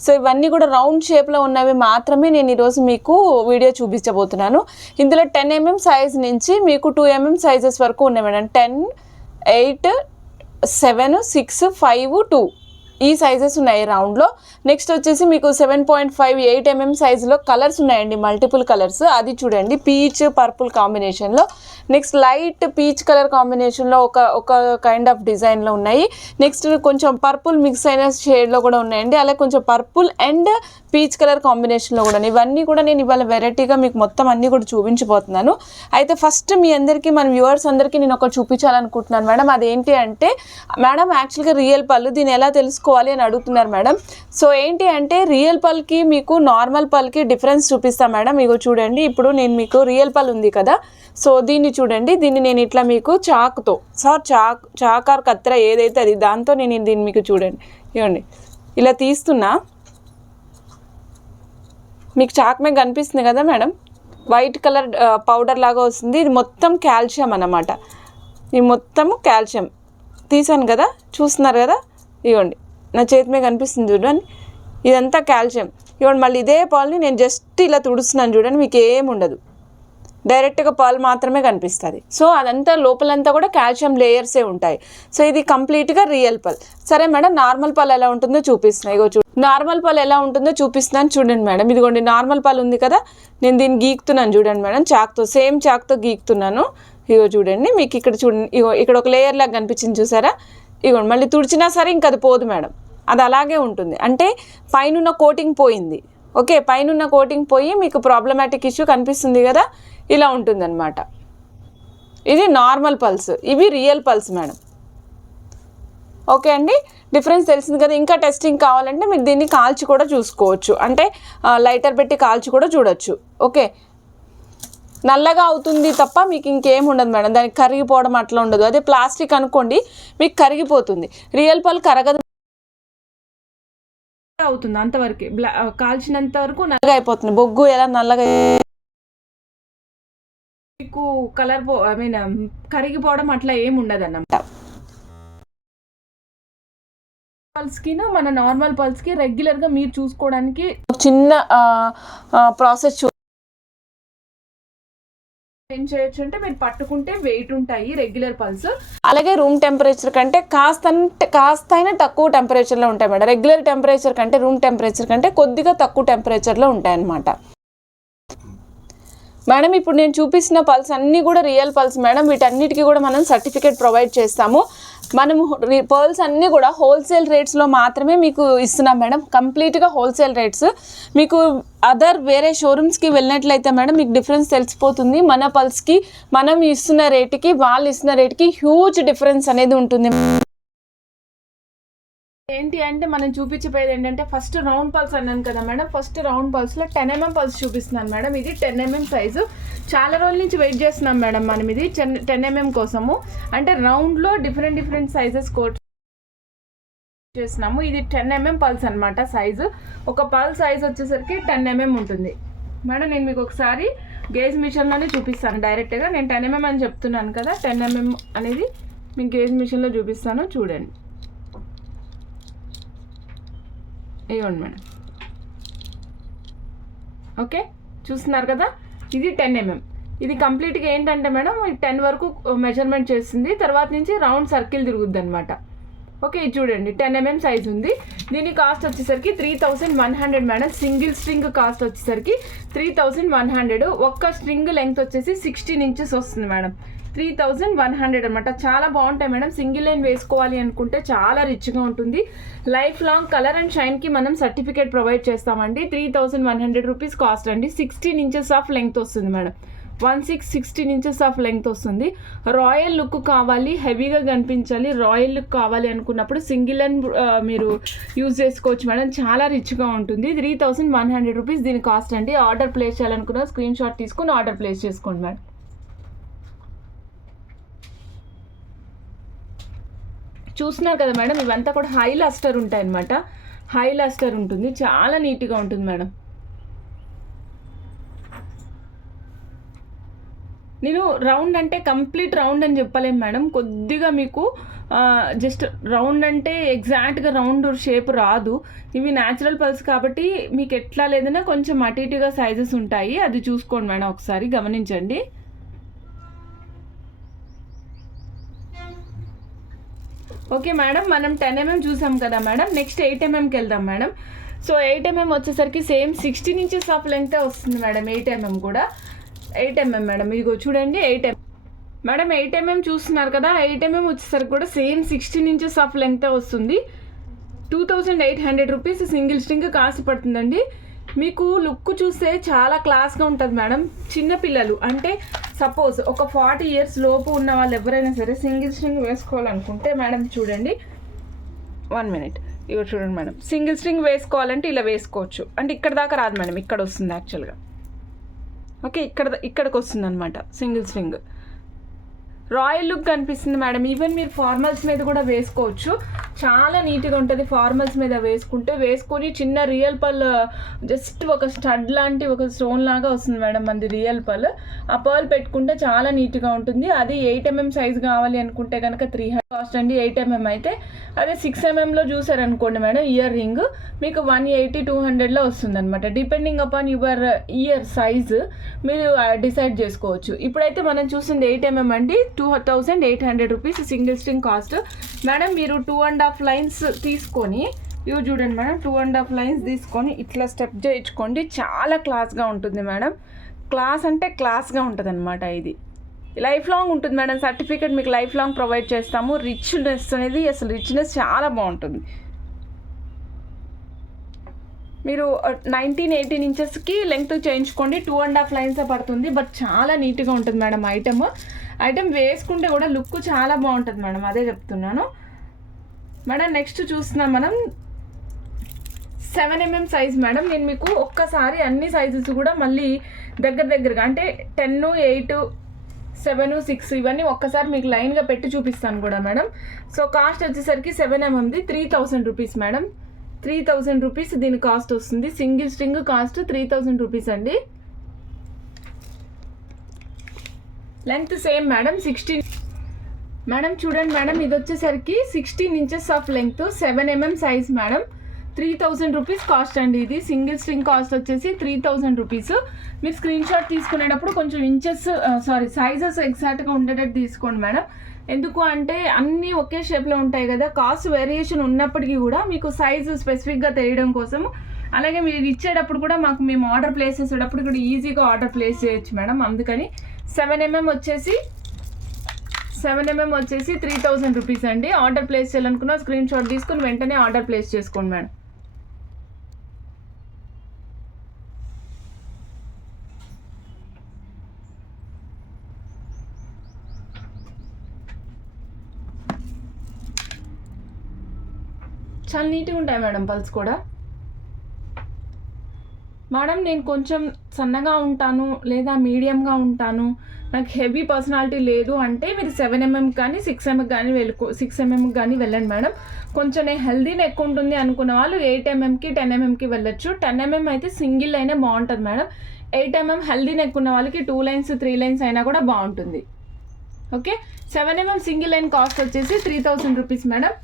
సో ఇవన్నీ కూడా రౌండ్ షేప్లో ఉన్నవి మాత్రమే నేను ఈరోజు మీకు వీడియో చూపించబోతున్నాను. ఇందులో 10 mm సైజ్ నుంచి మీకు 2 mm సైజెస్ వరకు ఉన్నాయి మేడం. 10, 8, 7, 6, 5, 2 ఈ సైజెస్ ఉన్నాయి రౌండ్లో. నెక్స్ట్ వచ్చేసి మీకు 7.5, 8 mm సైజులో కలర్స్ ఉన్నాయండి, మల్టిపుల్ కలర్స్. అది చూడండి, పీచ్ పర్పుల్ కాంబినేషన్లో. నెక్స్ట్ లైట్ పీచ్ కలర్ కాంబినేషన్లో ఒక కైండ్ ఆఫ్ డిజైన్లో ఉన్నాయి. నెక్స్ట్ కొంచెం పర్పుల్ మిక్స్ అయిన షేడ్లో కూడా ఉన్నాయండి. అలాగే కొంచెం పర్పుల్ అండ్ పీచ్ కలర్ కాంబినేషన్లో కూడా. ఇవన్నీ కూడా నేను ఇవాళ వెరైటీగా మీకు మొత్తం అన్నీ కూడా చూపించబోతున్నాను. అయితే ఫస్ట్ మీ అందరికీ, మన వ్యూవర్స్ అందరికీ నేను ఒకటి చూపించాలనుకుంటున్నాను మేడం. అదేంటి అంటే మేడం యాక్చువల్గా రియల్ పళ్ళు దీన్ని ఎలా తెలుసుకోవాలి అని అడుగుతున్నారు మేడం. సో ఏంటి అంటే రియల్ పల్కి మీకు నార్మల్ పల్కి డిఫరెన్స్ చూపిస్తాను మేడం. ఇగో చూడండి, ఇప్పుడు నేను మీకు రియల్ పల్ ఉంది కదా, సో దీన్ని చూడండి. దీన్ని నేను ఇట్లా మీకు చాక్తో చాక్ ఆర్ కత్తెర ఏదైతే అది దాంతో నేను దీన్ని మీకు చూడండి, ఇవ్వండి ఇలా తీస్తున్నా. మీకు చాక్ మీద కనిపిస్తుంది కదా మేడం, వైట్ కలర్ పౌడర్ లాగా వస్తుంది. ఇది మొత్తం కాల్షియం అన్నమాట. ఇది మొత్తం కాల్షియం తీసాను కదా, చూస్తున్నారు కదా, ఇవ్వండి నా చేతి మీద కనిపిస్తుంది చూడండి, ఇదంతా కాల్షియం. ఇవ్వండి మళ్ళీ ఇదే పాల్ని నేను జస్ట్ ఇలా తుడుస్తున్నాను చూడండి, మీకు ఏముండదు, డైరెక్ట్గా పాలు మాత్రమే కనిపిస్తుంది. సో అదంతా లోపలంతా కూడా కాల్షియం లేయర్సే ఉంటాయి. సో ఇది కంప్లీట్గా రియల్ పల్. సరే మేడం, నార్మల్ పాలు ఎలా ఉంటుందో చూపిస్తున్నాను. ఇగో నార్మల్ పాలు ఎలా ఉంటుందో చూపిస్తున్నాను చూడండి మేడం. ఇదిగోండి నార్మల్ పాలు ఉంది కదా, నేను దీన్ని గీకుతున్నాను చూడండి మేడం, చాక్తో, సేమ్ చాక్తో గీకుతున్నాను. ఇగో చూడండి, మీకు ఇక్కడ చూడండి, ఇగో ఇక్కడ ఒక లేయర్ లాగా కనిపించింది చూసారా. ఇగోండి మళ్ళీ తుడిచినా సరే ఇంకా అది పోదు మేడం, అది అలాగే ఉంటుంది. అంటే పైన కోటింగ్ పోయింది. ఓకే, పైన కోటింగ్ పోయి మీకు ప్రాబ్లమాటిక్ ఇష్యూ కనిపిస్తుంది కదా, ఇలా ఉంటుందన్నమాట. ఇది నార్మల్ పల్స్, ఇవి రియల్ పల్స్ మేడం. ఓకే అండి, డిఫరెన్స్ తెలిసింది కదా. ఇంకా టెస్టింగ్ కావాలంటే మీరు దీన్ని కాల్చి కూడా చూసుకోవచ్చు, అంటే లైటర్ పెట్టి కాల్చి కూడా చూడొచ్చు. ఓకే, నల్లగా అవుతుంది తప్ప మీకు ఇంకేం ఉండదు మేడం, దానికి కరిగిపోవడం అట్లా ఉండదు. అదే ప్లాస్టిక్ అనుకోండి మీకు కరిగిపోతుంది, రియల్ పల్ కరగదు, అవుతుంది అంతవరకు. కాల్చినంత వరకు నల్లగా అయిపోతుంది. బొగ్గు ఎలా నల్లగా మీకు కలర్ కరిగిపోవడం అట్లా ఏమి ఉండదు అన్నమాట. పల్స్కి మన నార్మల్ పల్స్కి రెగ్యులర్గా మీరు చూసుకోవడానికి చిన్న ప్రాసెస్ ఏం చేయొచ్చు అంటే, మీరు పట్టుకుంటే వెయిట్ ఉంటాయి రెగ్యులర్ పల్స్. అలాగే రూమ్ టెంపరేచర్ కంటే కాస్తైనా తక్కువ టెంపరేచర్లో ఉంటాయి మేడం. రెగ్యులర్ టెంపరేచర్ కంటే రూమ్ టెంపరేచర్ కంటే కొద్దిగా తక్కువ టెంపరేచర్లో ఉంటాయి అన్నమాట మేడం. ఇప్పుడు నేను చూపిస్తున్న పల్స్ అన్నీ కూడా రియల్ పల్స్ మేడం. వీటన్నిటికీ కూడా మనం సర్టిఫికేట్ ప్రొవైడ్ చేస్తాము. మనము పర్ల్స్ అన్నీ కూడా హోల్సేల్ రేట్స్లో మాత్రమే మీకు ఇస్తున్నాం మేడం, కంప్లీట్గా హోల్సేల్ రేట్స్. మీకు వేరే షోరూమ్స్కి వెళ్ళినట్లయితే మేడం మీకు డిఫరెన్స్ తెలిసిపోతుంది. మన పల్స్కి మనం ఇస్తున్న రేటుకి వాళ్ళు ఇస్తున్న రేటుకి హ్యూజ్ డిఫరెన్స్ అనేది ఉంటుంది. ఏంటి అంటే మనం చూపించిపోయేది ఏంటంటే, ఫస్ట్ రౌండ్ పల్స్ అన్నాను కదా మేడం, ఫస్ట్ రౌండ్ పల్స్లో 10 mm పల్స్ చూపిస్తున్నాను మేడం. ఇది 10 mm సైజు. చాలా రోజుల నుంచి వెయిట్ చేస్తున్నాం మేడం మనం ఇది 10 mm కోసము. అంటే రౌండ్లో డిఫరెంట్ సైజెస్ కోట్ చేస్తున్నాము. ఇది 10 mm పల్స్ అనమాట సైజు. ఒక పల్స్ సైజ్ వచ్చేసరికి 10 mm ఉంటుంది మేడం. నేను మీకు ఒకసారి గేజ్ మిషన్లోనే చూపిస్తాను డైరెక్ట్గా. నేను 10 mm అని చెప్తున్నాను కదా, 10 mm అనేది మీకు గేజ్ మిషన్లో చూపిస్తాను చూడండి. ఇవ్వండి మేడం, ఓకే చూస్తున్నారు కదా, ఇది 10 mm. ఇది కంప్లీట్గా ఏంటంటే మేడం 10 వరకు మెజర్మెంట్ చేస్తుంది, తర్వాత నుంచి రౌండ్ సర్కిల్ తిరుగుద్ది అనమాట. ఓకే, ఇది చూడండి 10 mm సైజ్ ఉంది. దీని కాస్ట్ వచ్చేసరికి 3100 మేడం. సింగిల్ స్ట్రింగ్ కాస్ట్ వచ్చేసరికి 3100. ఒక్క స్ట్రింగ్ లెంగ్త్ వచ్చేసి 16 inches వస్తుంది మేడం. 3100 అనమాట. చాలా బాగుంటాయి మేడం. సింగిల్ లైన్ వేసుకోవాలి అనుకుంటే చాలా రిచ్గా ఉంటుంది. లైఫ్ లాంగ్ కలర్ అండ్ షైన్కి మనం సర్టిఫికేట్ ప్రొవైడ్ చేస్తామండి. 3100 రూపీస్ కాస్ట్ అండి. 16 inches ఆఫ్ లెంగ్త్ వస్తుంది మేడం. 16 ఇంచెస్ ఆఫ్ లెంగ్త్ వస్తుంది. రాయల్ లుక్ కావాలి, హెవీగా కనిపించాలి, రాయల్ లుక్ కావాలి అనుకున్నప్పుడు సింగిల్ అండ్ మీరు యూజ్ చేసుకోవచ్చు మేడం. చాలా రిచ్గా ఉంటుంది. 3100 రూపీస్ దీని కాస్ట్ అండి. ఆర్డర్ ప్లేస్ చేయాలనుకున్న స్క్రీన్ షాట్ తీసుకుని ఆర్డర్ ప్లేస్ చేసుకోండి మేడం. చూస్తున్నారు కదా మేడం, ఇవంతా కూడా హై లస్టర్ ఉంటాయి అన్నమాట. హై లస్టర్ ఉంటుంది, చాలా నీట్గా ఉంటుంది మేడం. నేను రౌండ్ అంటే కంప్లీట్ రౌండ్ అని చెప్పలేము మేడం. కొద్దిగా మీకు జస్ట్ రౌండ్ అంటే ఎగ్జాక్ట్గా రౌండ్ షేప్ రాదు. ఇవి న్యాచురల్ పల్స్ కాబట్టి మీకు ఎట్లా లేదన్నా కొంచెం అటు ఇటుగా సైజెస్ ఉంటాయి. అది చూసుకోండి మేడం, ఒకసారి గమనించండి. ఓకే మేడం, మనం 10 mm చూసాం కదా మేడం. నెక్స్ట్ 8 mmకి వెళ్దాం మేడం. సో 8 mm వచ్చేసరికి సేమ్ 16 ఇంచెస్ ఆఫ్ లెంగ్త్ వస్తుంది మేడం. 8 mm కూడా 8 mm మేడం. ఇదిగో చూడండి 8 mm మేడం. 8 mm చూస్తున్నారు కదా. 8 mm వచ్చేసరికి కూడా సేమ్ 16 ఇంచెస్ ఆఫ్ లెంగ్త్ వస్తుంది. 2800 రూపీస్ సింగిల్ స్ట్రింగ్ కాస్ట్ పడుతుందండి. మీకు లుక్ చూస్తే చాలా క్లాస్గా ఉంటుంది మేడం. చిన్నపిల్లలు అంటే సపోజ్ ఒక 40 years లోపు ఉన్న వాళ్ళు ఎవరైనా సరే సింగిల్ స్ట్రింగ్ వేసుకోవాలనుకుంటే మేడం చూడండి, 1 minute ఇవి చూడండి మేడం. సింగిల్ స్ట్రింగ్ వేసుకోవాలంటే ఇలా వేసుకోవచ్చు. అంటే ఇక్కడ దాకా రాదు మేడం, ఇక్కడ వస్తుంది యాక్చువల్గా. ఓకే, ఇక్కడికి వస్తుంది అనమాట సింగిల్ స్ట్రింగ్. రాయల్ లుక్ కనిపిస్తుంది మేడం. ఈవెన్ మీరు ఫార్మల్స్ మీద కూడా వేసుకోవచ్చు, చాలా నీట్గా ఉంటుంది. ఫార్మల్స్ మీద వేసుకొని చిన్న రియల్ పర్ల్ జస్ట్ ఒక స్టడ్ లాంటి ఒక స్టోన్ లాగా వస్తుంది మేడం మనది రియల్ పర్ల్. ఆ పర్ల్ పెట్టుకుంటే చాలా నీట్గా ఉంటుంది. అది 8 mm సైజ్ కావాలి అనుకుంటే కనుక 300 కాస్ట్ అండి. 8 mm అయితే అదే 6 mmలో చూసారనుకోండి మేడం ఇయర్ రింగ్ మీకు 180-200లో వస్తుంది అనమాట. Depending upon your year size మీరు డిసైడ్ చేసుకోవచ్చు. ఇప్పుడైతే మనం చూసింది 8 mm అండి. 2800 rupees single string cost madam. మీరు 2.5 లైన్స్ తీసుకొని ఇవి చూడండి మేడం. 2.5 లైన్స్ తీసుకొని ఇట్లా స్టెప్ చేయించుకోండి. చాలా క్లాస్గా ఉంటుంది మేడం. క్లాస్ అంటే క్లాస్గా ఉంటుంది అనమాట. ఇది లైఫ్ లాంగ్ ఉంటుంది మేడం. సర్టిఫికేట్ మీకు లైఫ్ లాంగ్ ప్రొవైడ్ చేస్తాము. రిచ్నెస్ అనేది అసలు రిచ్నెస్ చాలా బాగుంటుంది. మీరు 19-18 ఇంచెస్కి లెంగ్త్ చేయించుకోండి. 2.5 లైన్స్ పడుతుంది. బట్ చాలా నీట్గా ఉంటుంది మేడం. ఐటమ్ వేసుకుంటే కూడా లుక్ చాలా బాగుంటుంది మేడం. అదే చెప్తున్నాను మేడం. నెక్స్ట్ చూస్తున్నాం మనం 7 mm సైజ్ మేడం. నేను మీకు ఒక్కసారి అన్ని సైజెస్ కూడా మళ్ళీ దగ్గరగా అంటే 10, 8, 7, 6 ఇవన్నీ ఒక్కసారి మీకు లైన్గా పెట్టి చూపిస్తాను కూడా మేడం. సో కాస్ట్ వచ్చేసరికి 7 mmది 3000 రూపీస్ మేడం. 3000 రూపీస్ దీని కాస్ట్ వస్తుంది. సింగిల్ స్ట్రింగ్ కాస్ట్ 3000 రూపీస్ అండి. Length same madam 16 madam. చూడండి మేడం, ఇది వచ్చేసరికి 16 inches of length 7 mm size madam. 3000 rupees cost అండి. ఇది సింగిల్ స్ట్రింగ్ కాస్ట్ వచ్చేసి 3000 రూపీస్. మీరు స్క్రీన్ షాట్ తీసుకునేటప్పుడు కొంచెం సైజెస్ ఎగ్జాక్ట్గా ఉండేటట్టు తీసుకోండి మేడం. ఎందుకు అంటే అన్నీ ఒకే షేప్లో ఉంటాయి కదా. కాస్ట్ వేరియేషన్ ఉన్నప్పటికీ కూడా మీకు సైజు స్పెసిఫిక్గా తెలియడం కోసం, అలాగే మీరు ఇచ్చేటప్పుడు కూడా మేము ఆర్డర్ ప్లేస్ చేసేటప్పుడు కూడా ఈజీగా ఆర్డర్ ప్లేస్ చేయొచ్చు మేడం. అందుకని 7 mm వచ్చేసి 3000 రూపీస్ అండి. ఆర్డర్ ప్లేస్ చేయాలనుకున్న స్క్రీన్ షాట్ తీసుకుని వెంటనే ఆర్డర్ ప్లేస్ చేసుకోండి మేడం. చాలా నీట్గా ఉంటాయి మేడం పల్స్ కూడా. మేడం నేను కొంచెం సన్నగా ఉంటాను లేదా మీడియంగా ఉంటాను, నాకు హెవీ పర్సనాలిటీ లేదు అంటే మీరు 7 mm కానీ 6 mm కానీ వెళ్ళండి మేడం. కొంచెం హెల్దీ నెక్ ఉంటుంది అనుకున్న వాళ్ళు 8 mmకి 10 mmకి వెళ్ళొచ్చు. 10 mm అయితే సింగిల్ అయినా బాగుంటుంది మేడం. 8 mm హెల్దీ నెక్ ఉన్న వాళ్ళకి 2 లైన్స్ 3 లైన్స్ అయినా కూడా బాగుంటుంది. Okay, 7 mm single line cost వచ్చేసి 3000 రూపీస్ మేడం.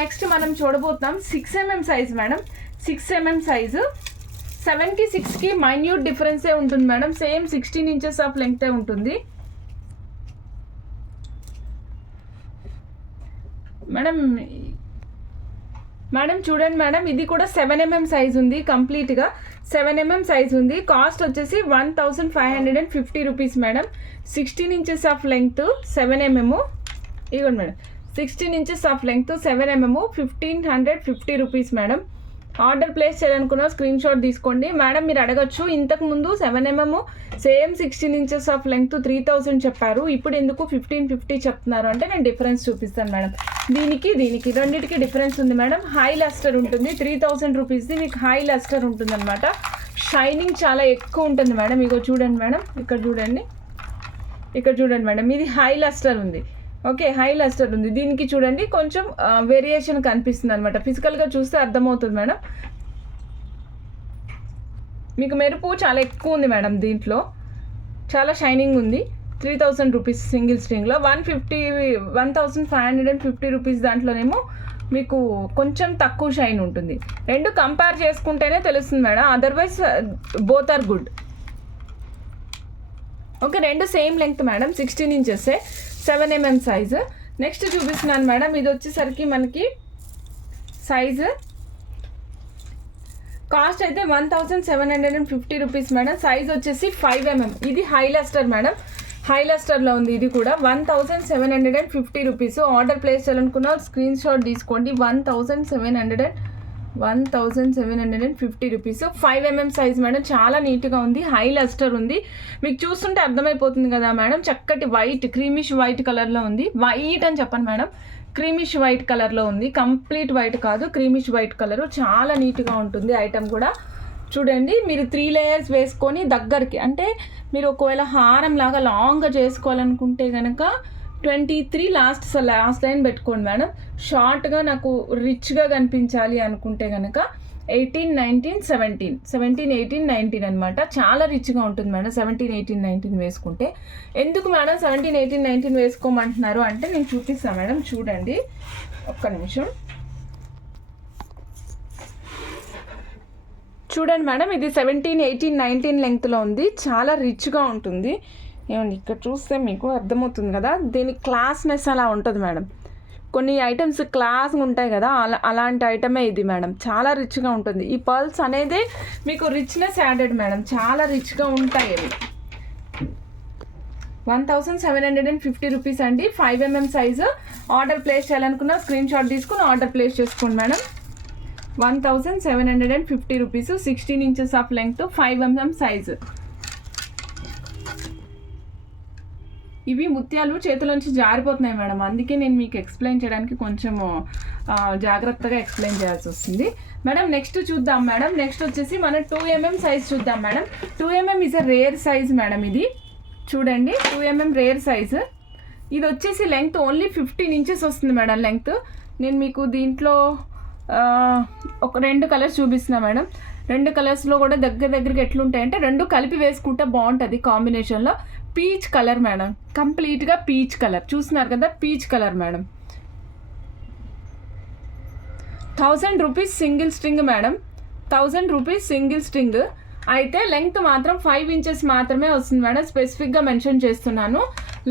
నెక్స్ట్ మనం చూడబోతున్నాం 6 mm size madam. 6 mm size 7కి 6కి మైన్యూట్ డిఫరెన్సే ఉంటుంది మేడం. సేమ్ 16 ఇంచెస్ ఆఫ్ లెంగ్తే ఉంటుంది మేడం. చూడండి మేడం, ఇది కూడా 7 mm సైజ్ ఉంది. కంప్లీట్గా 7 mm సైజ్ ఉంది. కాస్ట్ వచ్చేసి 1550 rupees madam. 16 inches of length 7 mm. ఇవ్వండి madam, 16 inches of length 7 mm 1550 rupees madam. Order place చేయాలనుకున్న స్క్రీన్ షాట్ తీసుకోండి. మేడం మీరు అడగచ్చు, ఇంతకుముందు 7mm same 16 inches of length 3000 చెప్పారు, ఇప్పుడు ఎందుకు 1550 చెప్తున్నారు అంటే నేను డిఫరెన్స్ చూపిస్తాను మేడం. దీనికి రెండింటికి డిఫరెన్స్ ఉంది మేడం. హై లస్టర్ ఉంటుంది, 3000 రూపీస్ది మీకు హై లస్టర్ ఉంటుంది అనమాట. షైనింగ్ చాలా ఎక్కువ ఉంటుంది మేడం. ఇగో చూడండి మేడం, ఇక్కడ చూడండి మేడం, ఇది హై లస్టర్ ఉంది. ఓకే, హై లస్టర్ ఉంది. దీనికి చూడండి కొంచెం వేరియేషన్ కనిపిస్తుంది అనమాట. ఫిజికల్గా చూస్తే అర్థమవుతుంది మేడం. మీకు మెరుపు చాలా ఎక్కువ ఉంది మేడం, దీంట్లో చాలా షైనింగ్ ఉంది. 3000 రూపీస్ సింగిల్ స్ట్రింగ్లో. 1550 రూపీస్ దాంట్లోనేమో మీకు కొంచెం తక్కువ షైన్ ఉంటుంది. రెండు కంపేర్ చేసుకుంటేనే తెలుస్తుంది madam, otherwise both are good. Okay, రెండు same length madam, 16 inches 7mm size. Next చూపిస్తున్నాను మేడం, ఇది వచ్చేసరికి మనకి సైజు కాస్ట్ అయితే 1750 రూపీస్ మేడం. సైజ్ వచ్చేసి 5mm. ఇది హై లస్టర్ మేడం, హై లస్టర్లో ఉంది. ఇది కూడా 1750 రూపీస్. ఆర్డర్ ప్లేస్ చేయాలనుకున్న స్క్రీన్ షాట్ తీసుకోండి. 1750 రూపీస్. 5mm సైజ్ మేడం, చాలా నీట్గా ఉంది, హై లస్టర్ ఉంది. మీకు చూస్తుంటే అర్థమైపోతుంది కదా మేడం, చక్కటి వైట్ క్రీమిష్ వైట్ కలర్లో ఉంది. వైట్ అని చెప్పండి మేడం, క్రీమిష్ వైట్ కలర్లో ఉంది, కంప్లీట్ వైట్ కాదు, క్రీమిష్ వైట్ కలరు. చాలా నీట్గా ఉంటుంది ఐటమ్ కూడా. చూడండి, మీరు 3 లేయర్స్ వేసుకొని దగ్గరికి, అంటే మీరు ఒకవేళ హారం లాగా లాంగ్గా చేసుకోవాలనుకుంటే కనుక 23 లాస్ట్ లైన్ పెట్టుకోండి మేడం. షార్ట్గా నాకు రిచ్గా కనిపించాలి అనుకుంటే కనుక 18, 19, 17, 18, 19 అనమాట. చాలా రిచ్గా ఉంటుంది మేడం 17, 18, 19 వేసుకుంటే. ఎందుకు మేడం 17, 18, 19 వేసుకోమంటున్నారు అంటే నేను చూపిస్తాను మేడం. చూడండి ఒక్క నిమిషం. చూడండి మేడం, ఇది 17, 18, 19 లెంగ్త్లో ఉంది, చాలా రిచ్గా ఉంటుంది. ఏమండి ఇక్కడ చూస్తే మీకు అర్థమవుతుంది కదా, దీని క్లాస్నెస్ అలా ఉంటుంది మేడం. కొన్ని ఐటమ్స్ క్లాస్గా ఉంటాయి కదా, అలాంటి ఐటమే ఇది మేడం, చాలా రిచ్గా ఉంటుంది. ఈ పర్ల్స్ అనేది మీకు రిచ్నెస్ యాడెడ్ మేడం, చాలా రిచ్గా ఉంటాయి అవి. 1750 రూపీస్ అండి, 5mm సైజు. ఆర్డర్ ప్లేస్ చేయాలనుకున్న స్క్రీన్ షాట్ తీసుకుని ఆర్డర్ ప్లేస్ చేసుకోండి madam. 1750 rupees, 16 inches of length, 5mm size. ఇవి ముత్యాలు చేతిలోంచి జారిపోతున్నాయి మేడం, అందుకే నేను మీకు ఎక్స్ప్లెయిన్ చేయడానికి కొంచెం జాగ్రత్తగా ఎక్స్ప్లెయిన్ చేయాల్సి వస్తుంది మేడం. నెక్స్ట్ చూద్దాం మేడం. నెక్స్ట్ వచ్చేసి మనం 2mm సైజ్ చూద్దాం madam. 2mm is a rare size madam. ఇది చూడండి, 2mm రేర్ సైజు. ఇది వచ్చేసి లెంగ్త్ ఓన్లీ 15 ఇంచెస్ వస్తుంది మేడం లెంగ్త్. నేను మీకు దీంట్లో ఒక 2 కలర్స్ చూపిస్తున్నా మేడం. 2 కలర్స్లో కూడా దగ్గరికి ఎట్లుంటాయంటే 2 కలిపి వేసుకుంటే బాగుంటుంది కాంబినేషన్లో. పీచ్ కలర్ మేడం, కంప్లీట్గా పీచ్ కలర్ చూస్తున్నారు కదా, peach colour madam. 1000 rupees single string madam, 1000 rupees single string. అయితే లెంగ్త్ మాత్రం 5 ఇంచెస్ మాత్రమే వస్తుంది మేడం, స్పెసిఫిక్గా మెన్షన్ చేస్తున్నాను.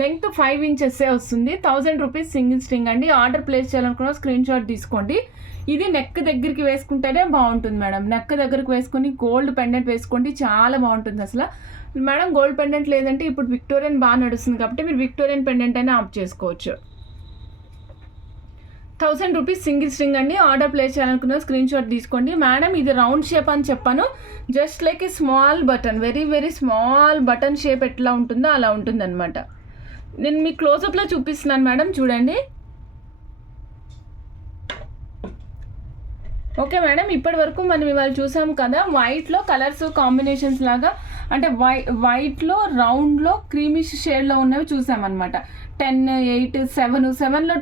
లెంగ్త్ 5 ఇంచెస్సే వస్తుంది. 1000 రూపీస్ సింగిల్ స్ట్రింగ్ అండి. ఆర్డర్ ప్లేస్ చేయాలనుకున్న స్క్రీన్ షాట్ తీసుకోండి. ఇది నెక్ దగ్గరికి వేసుకుంటేనే బాగుంటుంది మేడం. నెక్ దగ్గరికి వేసుకొని గోల్డ్ పెండెంట్ వేసుకోండి, చాలా బాగుంటుంది అసలు మేడం. గోల్డ్ పెండెంట్ లేదంటే ఇప్పుడు విక్టోరియన్ బాగా నడుస్తుంది కాబట్టి మీరు విక్టోరియన్ పెండెంట్ అయినా ఆప్ట్ చేసుకోవచ్చు. 1000 రూపీస్ సింగిల్ స్ట్రింగ్ అండి. ఆర్డర్ ప్లేస్ చేయాలనుకున్న స్క్రీన్ షాట్ తీసుకోండి మేడం. ఇది రౌండ్ షేప్ అని చెప్పాను, just like a small button, very small button shape ఎట్లా ఉంటుందో అలా ఉంటుంది అనమాట. నేను మీ క్లోజప్లో చూపిస్తున్నాను మేడం, చూడండి. ఓకే మేడం, ఇప్పటి వరకు మనం ఇవాళ చూసాం కదా, వైట్లో కలర్స్ కాంబినేషన్స్ లాగా, అంటే వైట్లో రౌండ్లో క్రీమిష్ షేడ్లో ఉన్నవి చూసామన్నమాట. 10, 8, 7లో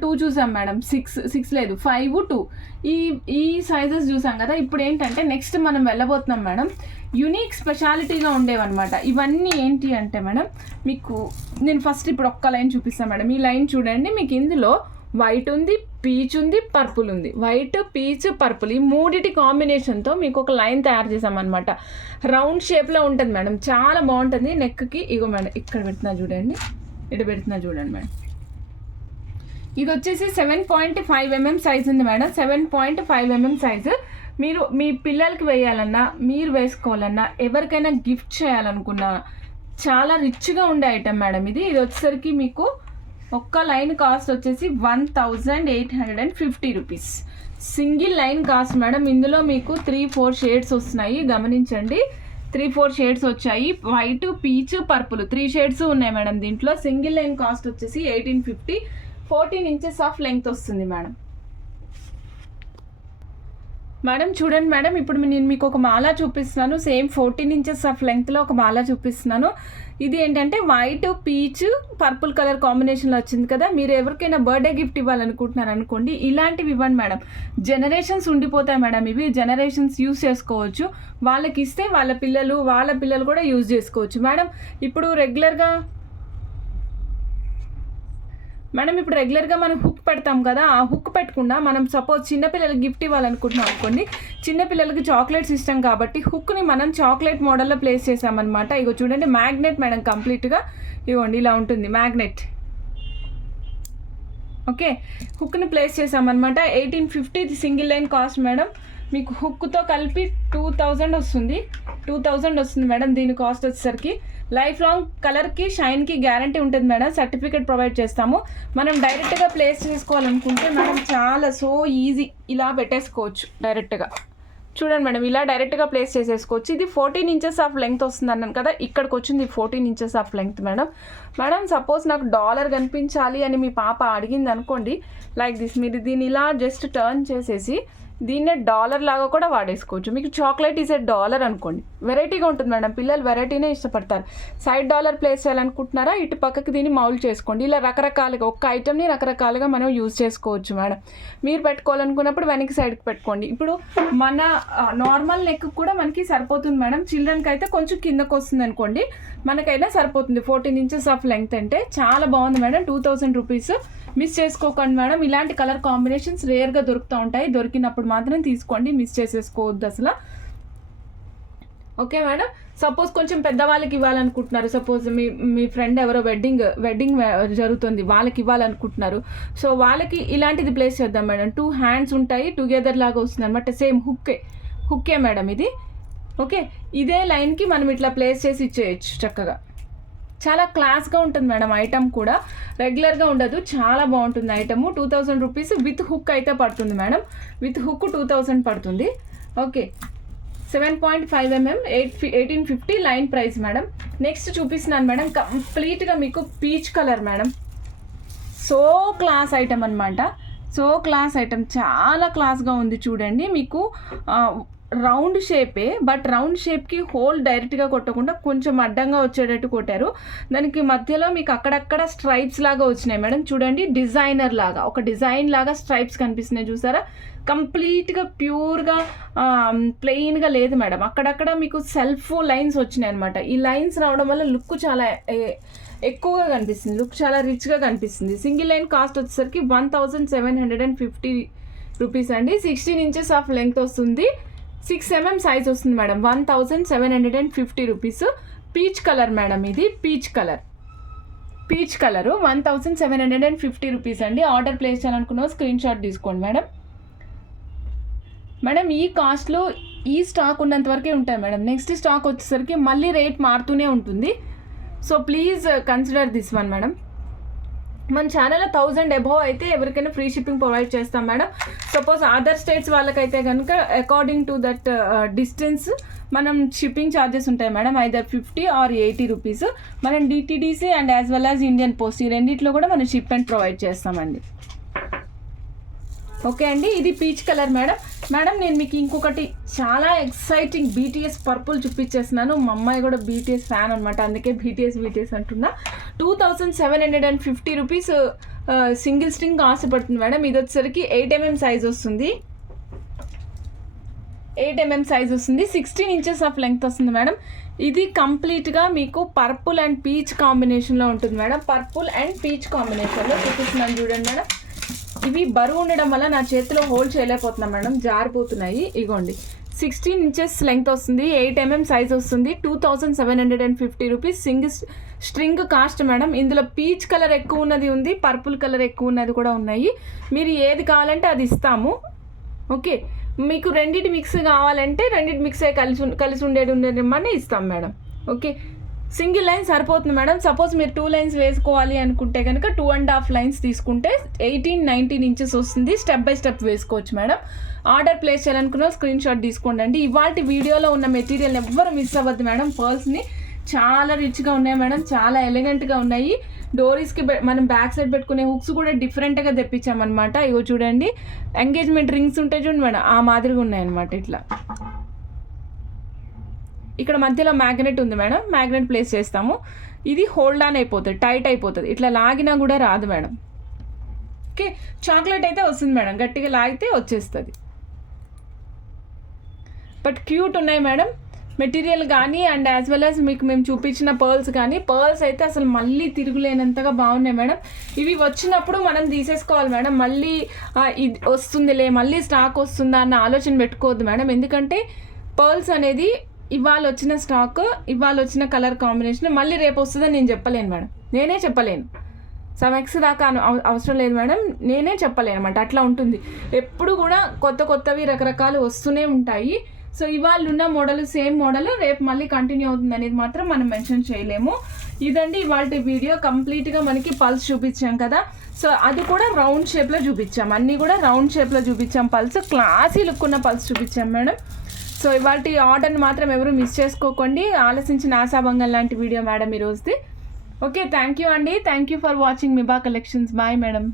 2 చూసాం మేడం, 6 లేదు, 5, 2 ఈ సైజెస్ చూసాం కదా. ఇప్పుడు ఏంటంటే నెక్స్ట్ మనం వెళ్ళబోతున్నాం మేడం, యూనిక్ స్పెషాలిటీగా ఉండేవన్నమాట. ఇవన్నీ ఏంటి అంటే మేడం, మీకు నేను ఫస్ట్ ఇప్పుడు ఒక్క లైన్ చూపిస్తాను మేడం. ఈ లైన్ చూడండి, మీకు ఇందులో వైట్ ఉంది, పీచ్ ఉంది, పర్పుల్ ఉంది. వైట్, పీచ్, పర్పుల్ ఈ మూడిటి కాంబినేషన్తో మీకు ఒక లైన్ తయారు చేసామన్నమాట. రౌండ్ షేప్లో ఉంటుంది మేడం, చాలా బాగుంటుంది. నెక్కి ఇగో మేడం, ఇక్కడ పెడుతున్నా చూడండి, ఇక్కడ పెడుతున్నా చూడండి మేడం. ఇది వచ్చేసి 7.5mm సైజ్ ఉంది మేడం, 7.5mm సైజు. మీరు మీ పిల్లలకి వేయాలన్నా, మీరు వేసుకోవాలన్నా, ఎవరికైనా గిఫ్ట్ చేయాలనుకున్నా చాలా రిచ్గా ఉండే ఐటమ్ మేడం ఇది. ఇది వచ్చేసరికి మీకు ఒక్క లైన్ కాస్ట్ వచ్చేసి 1850 rupees. Single line cost madam. ఇందులో మీకు 3-4 షేడ్స్ వస్తున్నాయి, గమనించండి. 3-4 షేడ్స్ వచ్చాయి. వైట్, పీచ్, పర్పుల్ 3 షేడ్స్ ఉన్నాయి మేడం. దీంట్లో సింగిల్ లైన్ కాస్ట్ వచ్చేసి 1850, 14 ఇంచెస్ ఆఫ్ లెంగ్త్ వస్తుంది మేడం. మేడం చూడండి మేడం, ఇప్పుడు నేను మీకు ఒక మాల చూపిస్తున్నాను. సేమ్ 14 ఇంచెస్ ఆఫ్ లెంగ్త్లో ఒక మాల చూపిస్తున్నాను. ఇది ఏంటంటే వైట్, పీచ్, పర్పుల్ కలర్ కాంబినేషన్లో వచ్చింది కదా. మీరు ఎవరికైనా బర్త్డే గిఫ్ట్ ఇవ్వాలనుకుంటున్నారు అనుకోండి, ఇలాంటివి ఇవ్వండి మేడం. జనరేషన్స్ ఉండిపోతాయి మేడం. ఇవి జనరేషన్స్ యూస్ చేసుకోవచ్చు. వాళ్ళకి ఇస్తే వాళ్ళ పిల్లలు కూడా యూజ్ చేసుకోవచ్చు మేడం. ఇప్పుడు రెగ్యులర్గా మనం హుక్ పెడతాం కదా, ఆ హుక్ పెట్టకుండా మనం సపోజ్ చిన్నపిల్లలకి గిఫ్ట్ ఇవ్వాలనుకుంటున్నాం అనుకోండి. చిన్నపిల్లలకి చాక్లెట్స్ ఇష్టం కాబట్టి హుక్ని మనం చాక్లెట్ మోడల్లో ప్లేస్ చేసామన్నమాట. ఇగో చూడండి, మ్యాగ్నెట్ మేడం. కంప్లీట్గా ఇవ్వండి, ఇలా ఉంటుంది మ్యాగ్నెట్. ఓకే, హుక్ని ప్లేస్ చేసామన్నమాట. 1850 సింగిల్ లైన్ కాస్ట్ మేడం. మీకు హుక్తో కలిపి 2000 వస్తుంది. 2000 వస్తుంది మేడం. దీని కాస్ట్ వచ్చేసరికి లైఫ్ లాంగ్ కలర్కి, షైన్కి గ్యారంటీ ఉంటుంది మేడం. సర్టిఫికేట్ ప్రొవైడ్ చేస్తాము. మనం డైరెక్ట్గా ప్లేస్ చేసుకోవాలనుకుంటే మేడం చాలా ఈజీ, ఇలా పెట్టేసుకోవచ్చు డైరెక్ట్గా. చూడండి మేడం, ఇలా డైరెక్ట్గా ప్లేస్ చేసేసుకోవచ్చు. ఇది 14 ఇంచెస్ ఆఫ్ లెంగ్త్ వస్తుంది అన్నాను కదా, ఇక్కడికి వచ్చింది 14 inches of length madam. Suppose నాకు డాలర్ కనిపించాలి అని మీ పాప అడిగింది అనుకోండి, లైక్ దిస్. మీరు దీన్ని ఇలా జస్ట్ టర్న్ చేసేసి దీన్నే డాలర్ లాగా కూడా వాడేసుకోవచ్చు. మీకు చాక్లెట్ ఈజ్ $1 అనుకోండి, వెరైటీగా ఉంటుంది మేడం. పిల్లలు వెరైటీనే ఇష్టపడతారు. సైడ్ డాలర్ ప్లేస్ చేయాలనుకుంటున్నారా, ఇటు పక్కకి దీన్ని మౌల్డ్ చేసుకోండి. ఇలా రకరకాలుగా ఒక్క ఐటమ్ని రకరకాలుగా మనం యూజ్ చేసుకోవచ్చు మేడం. మీరు పెట్టుకోవాలనుకున్నప్పుడు వెనక్కి సైడ్కి పెట్టుకోండి. ఇప్పుడు మన నార్మల్ నెక్ కూడా మనకి సరిపోతుంది మేడం. చిల్డ్రన్కి అయితే కొంచెం కిందకు వస్తుంది అనుకోండి, మనకైనా సరిపోతుంది. 14 ఇంచెస్ ఆఫ్ లెంగ్త్ అంటే చాలా బాగుంది మేడం. 2000 రూపీస్. మిస్ చేసుకోకండి మేడం. ఇలాంటి కలర్ కాంబినేషన్స్ రేర్గా దొరుకుతూ ఉంటాయి. దొరికినప్పుడు మాత్రం తీసుకోండి, మిస్ చేసేసుకోవద్దు అసలు. ఓకే మేడం, సపోజ్ కొంచెం పెద్దవాళ్ళకి ఇవ్వాలనుకుంటున్నారు. సపోజ్ మీ ఫ్రెండ్ ఎవరో వెడ్డింగ్ జరుగుతుంది, వాళ్ళకి ఇవ్వాలనుకుంటున్నారు. సో వాళ్ళకి ఇలాంటిది ప్లేస్ చేద్దాం మేడం. 2 హ్యాండ్స్ ఉంటాయి, టుగెదర్ లాగా వస్తుంది అనమాట. సేమ్ హుక్కే మేడం ఇది. ఓకే, ఇదే లైన్కి మనం ఇట్లా ప్లేస్ చేసి ఇచ్చేయచ్చు చక్కగా. చాలా క్లాస్గా ఉంటుంది మేడం. ఐటమ్ కూడా రెగ్యులర్గా ఉండదు, చాలా బాగుంటుంది ఐటమ్. 2000 రూపీస్ విత్ హుక్ అయితే పడుతుంది మేడం. విత్ హుక్ 2000 పడుతుంది. Okay, 7.5 mm 1850 line price madam. Next చూపిస్తున్నాను మేడం, కంప్లీట్గా మీకు peach colour madam. Class item అనమాట. క్లాస్ ఐటమ్ చాలా క్లాస్గా ఉంది. చూడండి, మీకు రౌండ్ షేపే, బట్ రౌండ్ షేప్కి హోల్ డైరెక్ట్గా కొట్టకుండా కొంచెం అడ్డంగా వచ్చేటట్టు కొట్టారు. దానికి మధ్యలో మీకు అక్కడక్కడ స్ట్రైప్స్ లాగా వచ్చినాయి మేడం. చూడండి, డిజైనర్ లాగా, ఒక డిజైన్ లాగా స్ట్రైప్స్ కనిపిస్తున్నాయి చూసారా. కంప్లీట్గా ప్యూర్గా ప్లెయిన్గా లేదు మేడం. అక్కడక్కడ మీకు సెల్ఫ్ లైన్స్ వచ్చినాయి అనమాట. ఈ లైన్స్ రావడం వల్ల లుక్ చాలా ఎక్కువగా కనిపిస్తుంది, లుక్ చాలా రిచ్గా కనిపిస్తుంది. సింగిల్ లైన్ కాస్ట్ వచ్చేసరికి 1750 రూపీస్ అండి. 16 ఇంచెస్ ఆఫ్ లెంగ్త్ వస్తుంది, 6 mm సైజ్ వస్తుంది madam. 1750 rupees. Peach colour madam, ఇది పీచ్ కలరు 1750 రూపీస్ అండి. ఆర్డర్ ప్లేస్ చేయాలనుకున్న స్క్రీన్ షాట్ తీసుకోండి మేడం. ఈ కాస్ట్లో ఈ స్టాక్ ఉన్నంత వరకే ఉంటాయి మేడం. నెక్స్ట్ స్టాక్ వచ్చేసరికి మళ్ళీ రేట్ మారుతూనే ఉంటుంది. So please consider this one madam. మన ఛానల్లో 1000 అబోవ్ అయితే ఎవరికైనా ఫ్రీ షిప్పింగ్ ప్రొవైడ్ చేస్తాం మేడం. సపోజ్ అదర్ స్టేట్స్ వాళ్ళకైతే కనుక అకార్డింగ్ టు దట్ డిస్టెన్స్ మనం షిప్పింగ్ ఛార్జెస్ ఉంటాయి మేడం. Either 50 or 80 rupees. మనం DTDC and as well as Indian post, ఈ రెండిట్లో కూడా మనం షిప్మెంట్ ప్రొవైడ్ చేస్తామండి. ఓకే అండి, ఇది పీచ్ కలర్ మేడం. నేను మీకు ఇంకొకటి చాలా ఎక్సైటింగ్ BTS పర్పుల్ చూపించేస్తున్నాను. మా అమ్మాయి కూడా BTS ఫ్యాన్ అనమాట, అందుకే BTS అంటున్నా. 2750 రూపీస్ సింగిల్ స్ట్రింగ్ కాస్ట్ పడుతుంది మేడం. ఇది వచ్చేసరికి 8 mm సైజ్ వస్తుంది. 16 ఇంచెస్ ఆఫ్ లెంగ్త్ వస్తుంది మేడం. ఇది కంప్లీట్గా మీకు పర్పుల్ అండ్ పీచ్ కాంబినేషన్లో ఉంటుంది మేడం. పర్పుల్ అండ్ పీచ్ కాంబినేషన్లో చూపిస్తున్నాను చూడండి మేడం. ఇవి బరువు ఉండడం వల్ల నా చేతిలో హోల్డ్ చేయలేకపోతున్నా మేడం, జారిపోతున్నాయి. ఇగోండి, 16 ఇంచెస్ లెంగ్త్ వస్తుంది, 8 mm సైజ్ వస్తుంది. 2750 rupees single string cost madam. ఇందులో పీచ్ కలర్ ఎక్కువ ఉన్నది ఉంది, పర్పుల్ కలర్ ఎక్కువ ఉన్నది కూడా ఉన్నాయి. మీరు ఏది కావాలంటే అది ఇస్తాము. ఓకే, మీకు రెండిటి మిక్స్ కావాలంటే రెండిటి మిక్స్ కలిసి ఉండేది ఇస్తాం మేడం. ఓకే, సింగిల్ లైన్ సరిపోతుంది మేడం. సపోజ్ మీరు 2 లైన్స్ వేసుకోవాలి అనుకుంటే కనుక 2.5 లైన్స్ తీసుకుంటే 18-19 ఇంచెస్ వస్తుంది. స్టెప్ బై స్టెప్ వేసుకోవచ్చు మేడం. ఆర్డర్ ప్లేస్ చేయాలనుకున్న స్క్రీన్ షాట్ తీసుకోండి. ఇవాళ వీడియోలో ఉన్న మెటీరియల్ ఎవ్వరు మిస్ అవ్వద్దు మేడం. పర్ల్స్ని చాలా రిచ్గా ఉన్నాయి మేడం, చాలా ఎలిగెంట్గా ఉన్నాయి. డోరీస్కి మనం బ్యాక్ సైడ్ పెట్టుకునే హుక్స్ కూడా డిఫరెంట్గా తెప్పించామన్నమాట. ఇగో చూడండి, ఎంగేజ్మెంట్ రింగ్స్ ఉంటాయి చూడండి మేడం, ఆ మాదిరిగా ఉన్నాయన్నమాట. ఇట్లా ఇక్కడ మధ్యలో మ్యాగ్నెట్ ఉంది మేడం, మ్యాగ్నెట్ ప్లేస్ చేస్తాము. ఇది హోల్డ్ ఆన్ అయిపోతుంది, టైట్ అయిపోతుంది. ఇట్లా లాగినా కూడా రాదు మేడం. ఓకే, చాక్లెట్ అయితే వస్తుంది మేడం, గట్టిగా లాగితే వచ్చేస్తుంది. బట్ క్యూట్ ఉన్నాయి మేడం మెటీరియల్ కానీ, అండ్ యాజ్ వెల్ యాజ్ మీకు మేము చూపించిన పర్ల్స్ కానీ. పర్ల్స్ అయితే అసలు మళ్ళీ తిరుగులేనంతగా బాగున్నాయి మేడం. ఇవి వచ్చినప్పుడు మనం తీసేసుకోవాలి మేడం. మళ్ళీ ఇది వస్తుందిలే, మళ్ళీ స్టాక్ వస్తుందా అన్న ఆలోచన పెట్టుకోవద్దు మేడం. ఎందుకంటే పర్ల్స్ అనేది ఇవాళ వచ్చిన స్టాక్, ఇవాళ వచ్చిన కలర్ కాంబినేషన్ మళ్ళీ రేపు వస్తుందని నేను చెప్పలేను మేడం. నేనే చెప్పలేను. సమ్ ఎక్స్ దాకా అవసరం లేదు మేడం, నేనే చెప్పలేను అనమాట. అట్లా ఉంటుంది. ఎప్పుడు కూడా కొత్తవి రకరకాలు వస్తూనే ఉంటాయి. సో ఇవాళ ఉన్న మోడల్ సేమ్ మోడల్ రేపు మళ్ళీ కంటిన్యూ అవుతుంది అనేది మాత్రం మనం మెన్షన్ చేయలేము. ఇదండి ఇవాళ వీడియో. కంప్లీట్గా మనకి పల్స్ చూపించాం కదా. సో అది కూడా రౌండ్ షేప్లో చూపించాం, అన్నీ కూడా రౌండ్ షేప్లో చూపించాం. పల్స్ క్లాసీ లుక్ ఉన్న పల్స్ చూపించాం మేడం. సో ఇవాళ ఆర్డర్ని మాత్రం ఎవరు మిస్ చేసుకోకండి. ఆలోచించిన ఆశాభంగం లాంటి వీడియో మేడం ఈరోజుది. ఓకే, థ్యాంక్ యూ అండి. Thank you for watching Miba collections. Bye madam.